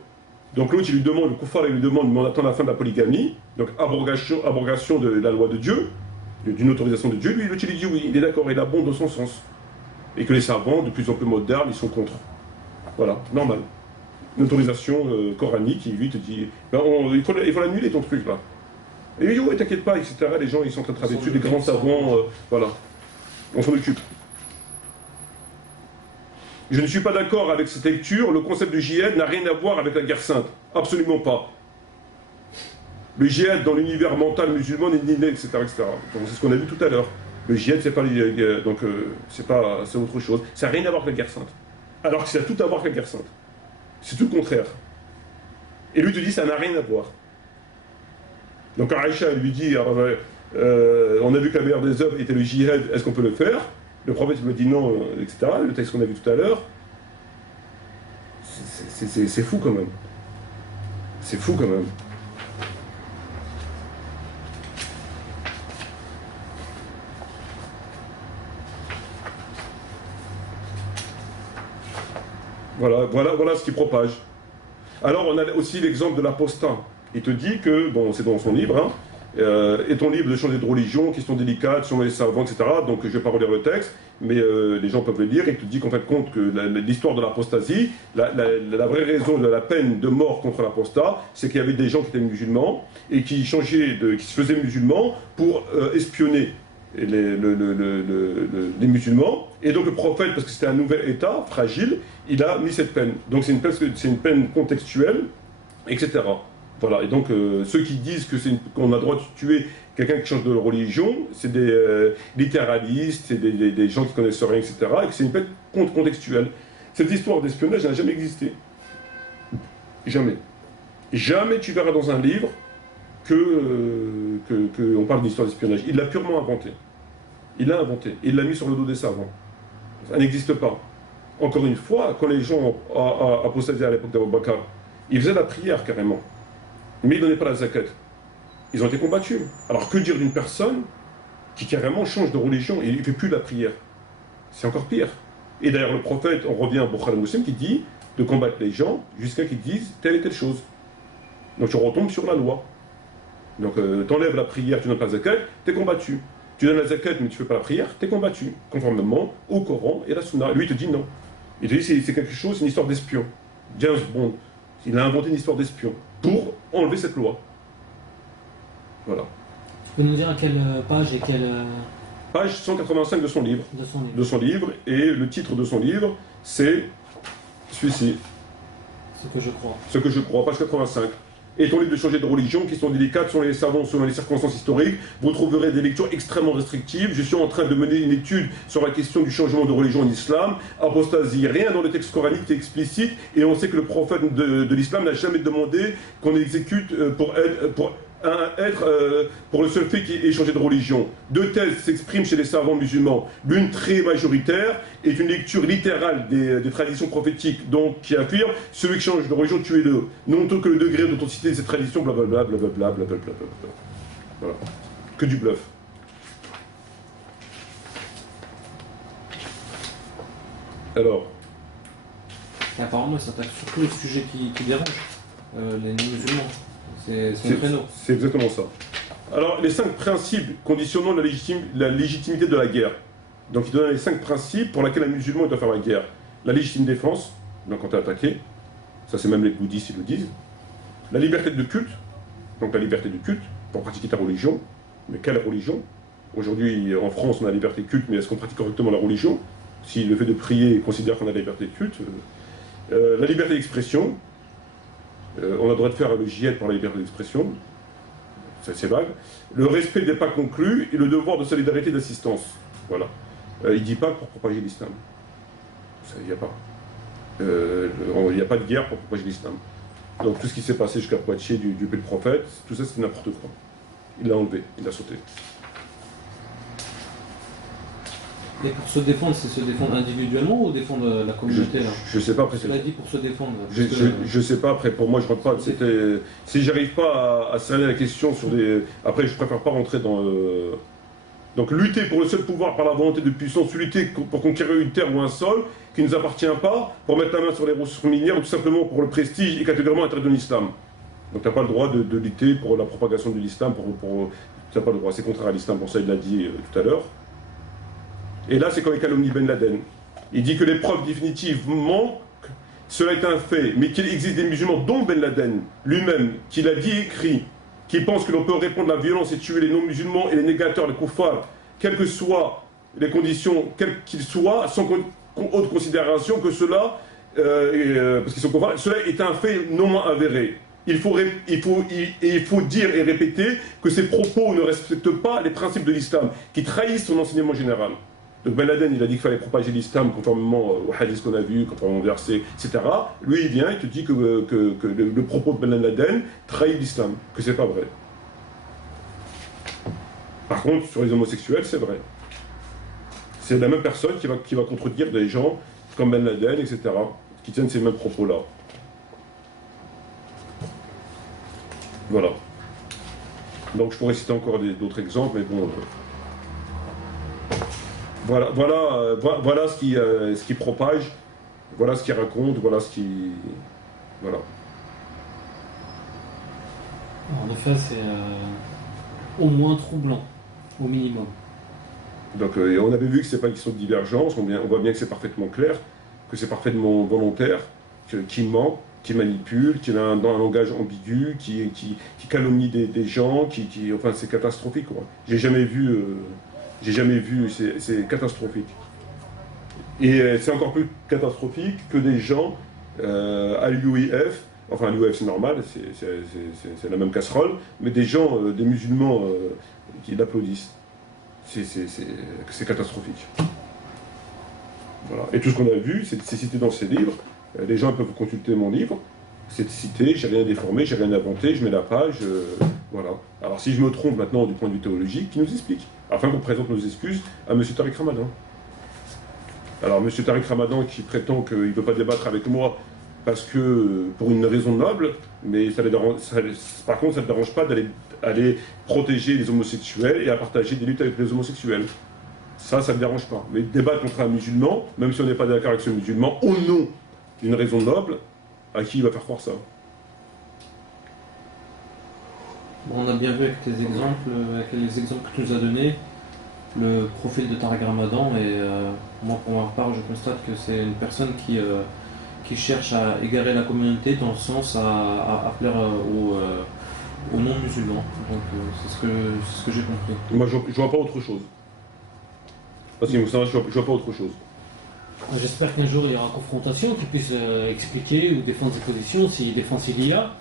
Donc l'autre, il lui demande, le Koufar, il lui demande, mais on attend la fin de la polygamie, donc abrogation de la loi de Dieu, d'une autorisation de Dieu. Lui, l'autre, il dit oui, il est d'accord, il abonde dans son sens. Et que les savants, de plus en plus modernes, ils sont contre. Voilà, normal. Une autorisation coranique qui, lui, te dit, ben, il faut l'annuler ton truc, là. Et il dit, oui, t'inquiète pas, etc. Les gens, ils sont en train de travailler dessus, les grands savants, voilà. On s'en occupe. Je ne suis pas d'accord avec cette lecture, le concept de djihad n'a rien à voir avec la guerre sainte. Absolument pas. Le djihad dans l'univers mental musulman n'est ni né, etc., etc. Donc c'est ce qu'on a vu tout à l'heure. Le djihad, c'est pas c'est autre chose. Ça n'a rien à voir avec la guerre sainte. Alors que ça a tout à voir avec la guerre sainte. C'est tout le contraire. Et lui te dit, ça n'a rien à voir. Donc Aïcha lui dit, on a vu que la meilleure des œuvres était le djihad, est-ce qu'on peut le faire? Le prophète me dit non, etc. Le texte qu'on a vu tout à l'heure, c'est fou quand même. C'est fou quand même. Voilà ce qui propage. Alors on a aussi l'exemple de l'apostat. Il te dit que, bon, c'est dans son livre, hein, est-on libre de changer de religion, questions délicates, selon les savants, etc. Donc je ne vais pas relire le texte, mais les gens peuvent le lire. Il te dit qu'en fait compte que l'histoire de l'apostasie, la vraie raison de la peine de mort contre l'apostat, c'est qu'il y avait des gens qui étaient musulmans et qui se faisaient musulmans pour espionner les musulmans. Et donc le prophète, parce que c'était un nouvel État, fragile, il a mis cette peine. Donc c'est une peine contextuelle, etc. Voilà, et donc ceux qui disent qu'on a le droit de tuer quelqu'un qui change de religion, c'est des littéralistes, c'est des gens qui connaissent rien, etc. Et que c'est une peine contextuelle. Cette histoire d'espionnage n'a jamais existé. Jamais. Jamais tu verras dans un livre qu'on parle d'histoire d'espionnage. Il l'a purement inventé. Il l'a inventé. Il l'a mis sur le dos des savants. Ça n'existe pas. Encore une fois, quand les gens apostasiaient à l'époque d'Abou Bakr, ils faisaient la prière carrément. Mais ils ne donnaient pas la zakat. Ils ont été combattus. Alors que dire d'une personne qui carrément change de religion et il ne fait plus la prière? C'est encore pire. Et d'ailleurs le prophète, on revient à Bukhari Muslim, qui dit de combattre les gens jusqu'à qu'ils disent telle et telle chose. Donc tu retombes sur la loi. Donc tu enlèves la prière, tu ne donnes pas la zakat, tu es combattu. Tu donnes la zakat mais tu ne fais pas la prière, tu es combattu. Conformément au Coran et la Sunna. Et lui il te dit non. Il te dit c'est quelque chose, c'est une histoire d'espion. James Bond, il a inventé une histoire d'espion pour enlever cette loi. Voilà. Tu peux nous dire à quelle page et quelle... Page 185 de son livre. De son livre. Et le titre de son livre, c'est celui-ci. Ce que je crois. Ce que je crois, page 85. Est-on libre de changer de religion, question délicate, selon les savants, selon les circonstances historiques. Vous trouverez des lectures extrêmement restrictives. Je suis en train de mener une étude sur la question du changement de religion en islam. Apostasie, rien dans le texte coranique est explicite. Et on sait que le prophète de l'islam n'a jamais demandé qu'on exécute pour le seul fait qu'il ait changé de religion. Deux thèses s'expriment chez les savants musulmans. L'une très majoritaire est une lecture littérale des traditions prophétiques, donc qui affirme celui qui change de religion, tuez-le. Non autre que le degré d'authenticité de cette tradition, blablabla, blablabla, blablabla. Voilà. Que du bluff. Alors. Et apparemment, il s'attaque surtout les sujets qui dérangent les non-musulmans. C'est son créneau. C'est exactement ça. Alors, les 5 principes conditionnant la légitimité de la guerre. Donc, il donne les 5 principes pour lesquels un musulman doit faire la guerre. La légitime défense, donc quand tu es attaqué, ça c'est même les bouddhistes qui le disent. La liberté de culte, donc la liberté de culte pour pratiquer ta religion. Mais quelle religion? Aujourd'hui, en France, on a la liberté de culte, mais est-ce qu'on pratique correctement la religion? Si le fait de prier considère qu'on a la liberté de culte. La liberté d'expression. On a le droit de faire le djihad pour la liberté d'expression, c'est vague. Le respect des pas conclus et le devoir de solidarité et d'assistance. Voilà. Il ne dit pas pour propager l'islam. Il n'y a pas. Il n'y a pas de guerre pour propager l'islam. Donc tout ce qui s'est passé jusqu'à Poitiers du Père Prophète, tout ça c'était n'importe quoi. Il l'a enlevé, il l'a sauté. Et pour se défendre, c'est se défendre individuellement ou défendre la communauté là? Je sais pas après. Tu l'as dit pour se défendre. Je sais pas après. Pour moi, je rentre pas. Si j'arrive pas à cerner la question sur des. Après, je préfère pas rentrer dans. Donc lutter pour le seul pouvoir par la volonté de puissance, lutter pour conquérir une terre ou un sol qui ne nous appartient pas, pour mettre la main sur les ressources minières ou tout simplement pour le prestige et catégoriquement interdit de l'islam. Donc tu n'as pas le droit de lutter pour la propagation de l'islam. Tu n'as pas le droit. C'est contraire à l'islam. Pour ça, il l'a dit tout à l'heure. Et là, c'est quand il calomnie Ben Laden. Il dit que les preuves définitives manquent, cela est un fait, mais qu'il existe des musulmans, dont Ben Laden lui-même, qui l'a dit et écrit, qui pensent que l'on peut répondre à la violence et tuer les non-musulmans et les négateurs, les kuffars, quelles que soient les conditions, quelles qu'ils soient, sans autre considération que cela, parce qu'ils sont kuffars, cela est un fait non moins avéré. Il faut dire et répéter que ces propos ne respectent pas les principes de l'islam, qui trahissent son enseignement général. Donc Ben Laden, il a dit qu'il fallait propager l'islam conformément au hadith qu'on a vu, conformément au verset, etc. Lui, il vient, il te dit que le propos de Ben Laden trahit l'islam, que c'est pas vrai. Par contre, sur les homosexuels, c'est vrai. C'est la même personne qui va contredire des gens comme Ben Laden, etc., qui tiennent ces mêmes propos-là. Voilà. Donc je pourrais citer encore d'autres exemples, mais bon... Voilà ce qui propage, voilà ce qui raconte, voilà ce qui... Voilà. En effet, c'est au moins troublant, au minimum. Donc on avait vu que c'est pas une question de divergence, on voit bien que c'est parfaitement clair, que c'est parfaitement volontaire, qu'il ment, qu'il manipule, qu'il a un langage ambigu, qui calomnie des gens, enfin c'est catastrophique, quoi. J'ai jamais vu, c'est catastrophique. Et c'est encore plus catastrophique que des gens à l'UIF, enfin l'UIF c'est normal, c'est la même casserole, mais des gens, des musulmans qui l'applaudissent. C'est catastrophique. Voilà. Et tout ce qu'on a vu, c'est cité dans ces livres. Les gens peuvent consulter mon livre, c'est cité, j'ai rien déformé, j'ai rien inventé, je mets la page, voilà. Alors si je me trompe maintenant du point de vue théologique, qui nous explique, afin qu'on présente nos excuses à M. Tariq Ramadan. Alors M. Tariq Ramadan qui prétend qu'il ne veut pas débattre avec moi parce que pour une raison noble, mais par contre ça ne dérange pas d'aller protéger les homosexuels et à partager des luttes avec les homosexuels. Ça ne me dérange pas. Mais débattre contre un musulman, même si on n'est pas d'accord avec ce musulman, au nom d'une raison noble, à qui il va faire croire ça? Bon, on a bien vu avec tes exemples, avec les exemples que tu nous as donnés, le profil de Tariq Ramadan, et moi pour ma part je constate que c'est une personne qui cherche à égarer la communauté dans le sens à plaire aux non-musulmans. Donc c'est ce que j'ai compris. Moi je ne vois pas autre chose. Parce que je ne vois pas autre chose. J'espère qu'un jour il y aura confrontation, qu'il puisse expliquer ou défendre ses positions, s'il défend s'il y a.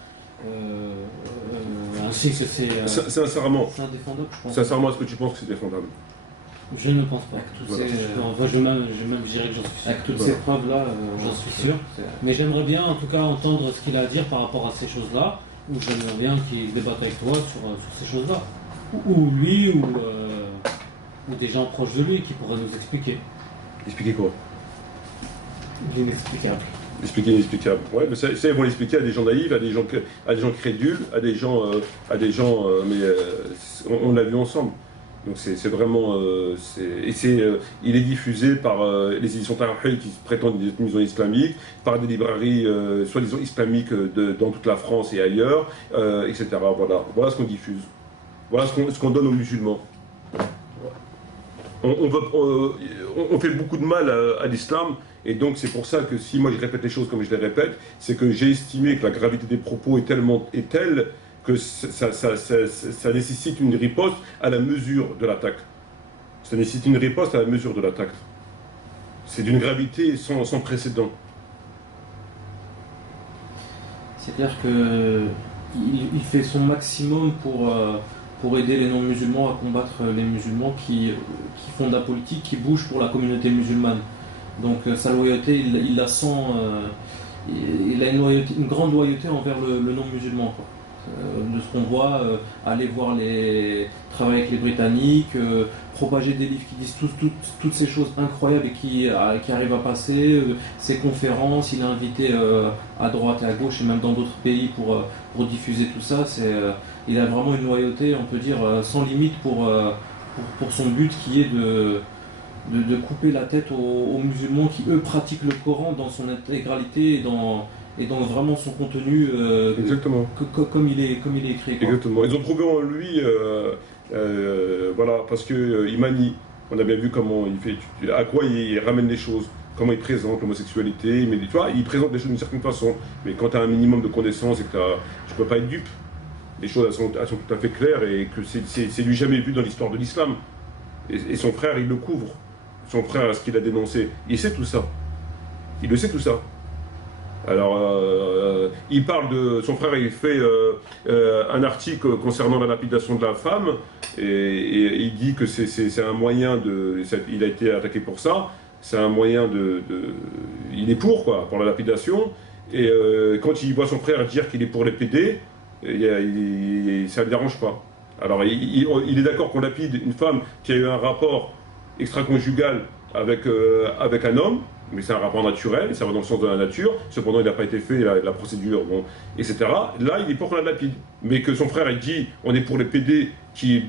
Ainsi que c'est. Sincèrement, c'est indéfendable, je pense. sincèrement, est-ce que tu penses que c'est défendable? Je ne pense pas. Voilà. Enfin, je dirais que j'en suis sûr. Avec toutes ces preuves-là, J'en suis sûr. Mais j'aimerais bien en tout cas entendre ce qu'il a à dire par rapport à ces choses-là, ou j'aimerais bien qu'il débatte avec toi sur ces choses-là. Ou lui, ou des gens proches de lui qui pourraient nous expliquer. Expliquer quoi? L'inexplicable. Expliquer l'inexplicable. Ouais, mais ça, ils vont l'expliquer à des gens naïfs, à des gens crédules, à des gens, on l'a vu ensemble. Donc c'est vraiment, il est diffusé par les éditions Tawhid qui prétendent être maisons islamiques, par des librairies soi-disant islamiques dans toute la France et ailleurs, etc. Voilà ce qu'on diffuse. Voilà ce qu'on donne aux musulmans. On fait beaucoup de mal à l'islam, et donc c'est pour ça que si moi je répète les choses comme je les répète, c'est que j'ai estimé que la gravité des propos est telle que ça nécessite une riposte à la mesure de l'attaque. Ça nécessite une riposte à la mesure de l'attaque. C'est d'une gravité sans précédent. C'est clair qu'il fait son maximum pour aider les non-musulmans à combattre les musulmans qui font de la politique, qui bougent pour la communauté musulmane. Donc sa loyauté, il la sent il a une grande loyauté envers le non-musulman, quoi. De ce qu'on voit, aller voir travailler avec les Britanniques, propager des livres qui disent toutes ces choses incroyables et qui arrivent à passer, ses conférences, il est invité à droite et à gauche et même dans d'autres pays pour diffuser tout ça. Il a vraiment une loyauté, on peut dire, sans limite pour son but qui est de couper la tête aux musulmans qui, eux, pratiquent le Coran dans son intégralité et dans vraiment son contenu Exactement. Comme il est écrit, quoi. Exactement. Ils ont trouvé en lui, voilà, parce qu'il manie. On a bien vu comment il fait, à quoi il ramène les choses, comment il présente l'homosexualité. Mais tu vois, il présente les choses d'une certaine façon. Mais quand tu as un minimum de connaissances et que tu ne peux pas être dupe, les choses elles sont tout à fait claires et que c'est du jamais vu dans l'histoire de l'islam. Et son frère, il le couvre. Son frère, ce qu'il a dénoncé, il sait tout ça. Il le sait tout ça. Alors, il parle de... Son frère, il fait un article concernant la lapidation de la femme, et il dit que c'est un moyen de... Il a été attaqué pour ça, c'est un moyen de... Il est pour, quoi, pour la lapidation, et quand il voit son frère dire qu'il est pour les PD, ça ne le dérange pas. Alors, il est d'accord qu'on lapide une femme qui a eu un rapport extra-conjugal avec un homme, mais c'est un rapport naturel, ça va dans le sens de la nature, cependant il n'a pas été fait, la procédure, bon, etc. Là, il est pour qu'on la lapide. Mais que son frère, il dit, on est pour les PD qui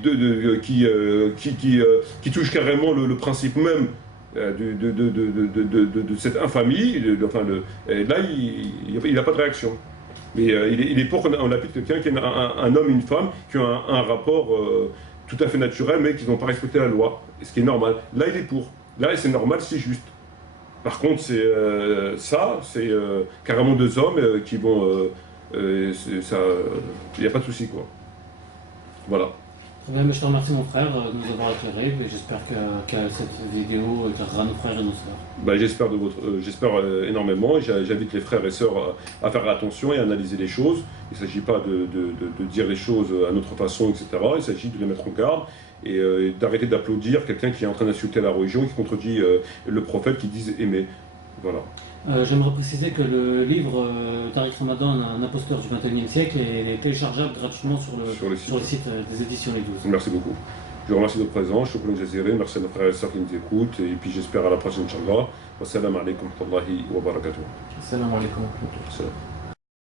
touchent carrément le principe même de cette infamie, là, il n'a pas de réaction. Mais il est pour qu'on lapide quelqu'un qui est un homme, une femme, qui ont un rapport tout à fait naturel, mais qui n'ont pas respecté la loi, et ce qui est normal. Là, il est pour. Là, c'est normal, c'est juste. Par contre, c'est carrément deux hommes qui vont... il n'y a pas de souci, quoi. Voilà. Très bien, mais je te remercie mon frère de nous avoir éclairé et j'espère que cette vidéo éclairera nos frères et nos sœurs. Bah, j'espère énormément et j'invite les frères et sœurs à faire attention et à analyser les choses. Il ne s'agit pas de dire les choses à notre façon, etc. Il s'agit de les mettre en garde et d'arrêter d'applaudir quelqu'un qui est en train d'insulter la religion, qui contredit le prophète qui dit aimer. Voilà. J'aimerais préciser que le livre Tariq Ramadan, un imposteur du XXIe siècle, est téléchargeable gratuitement sur le site des éditions Les 12. Merci beaucoup. Je vous remercie de votre présence, je vous remercie, merci à nos frères et sœurs qui nous écoutent, et puis j'espère à la prochaine, Inch'Allah. Wassalamu alaikum wa rahmatullahi wa barakatuh. Assalamu alaikum wa rahmatullahi.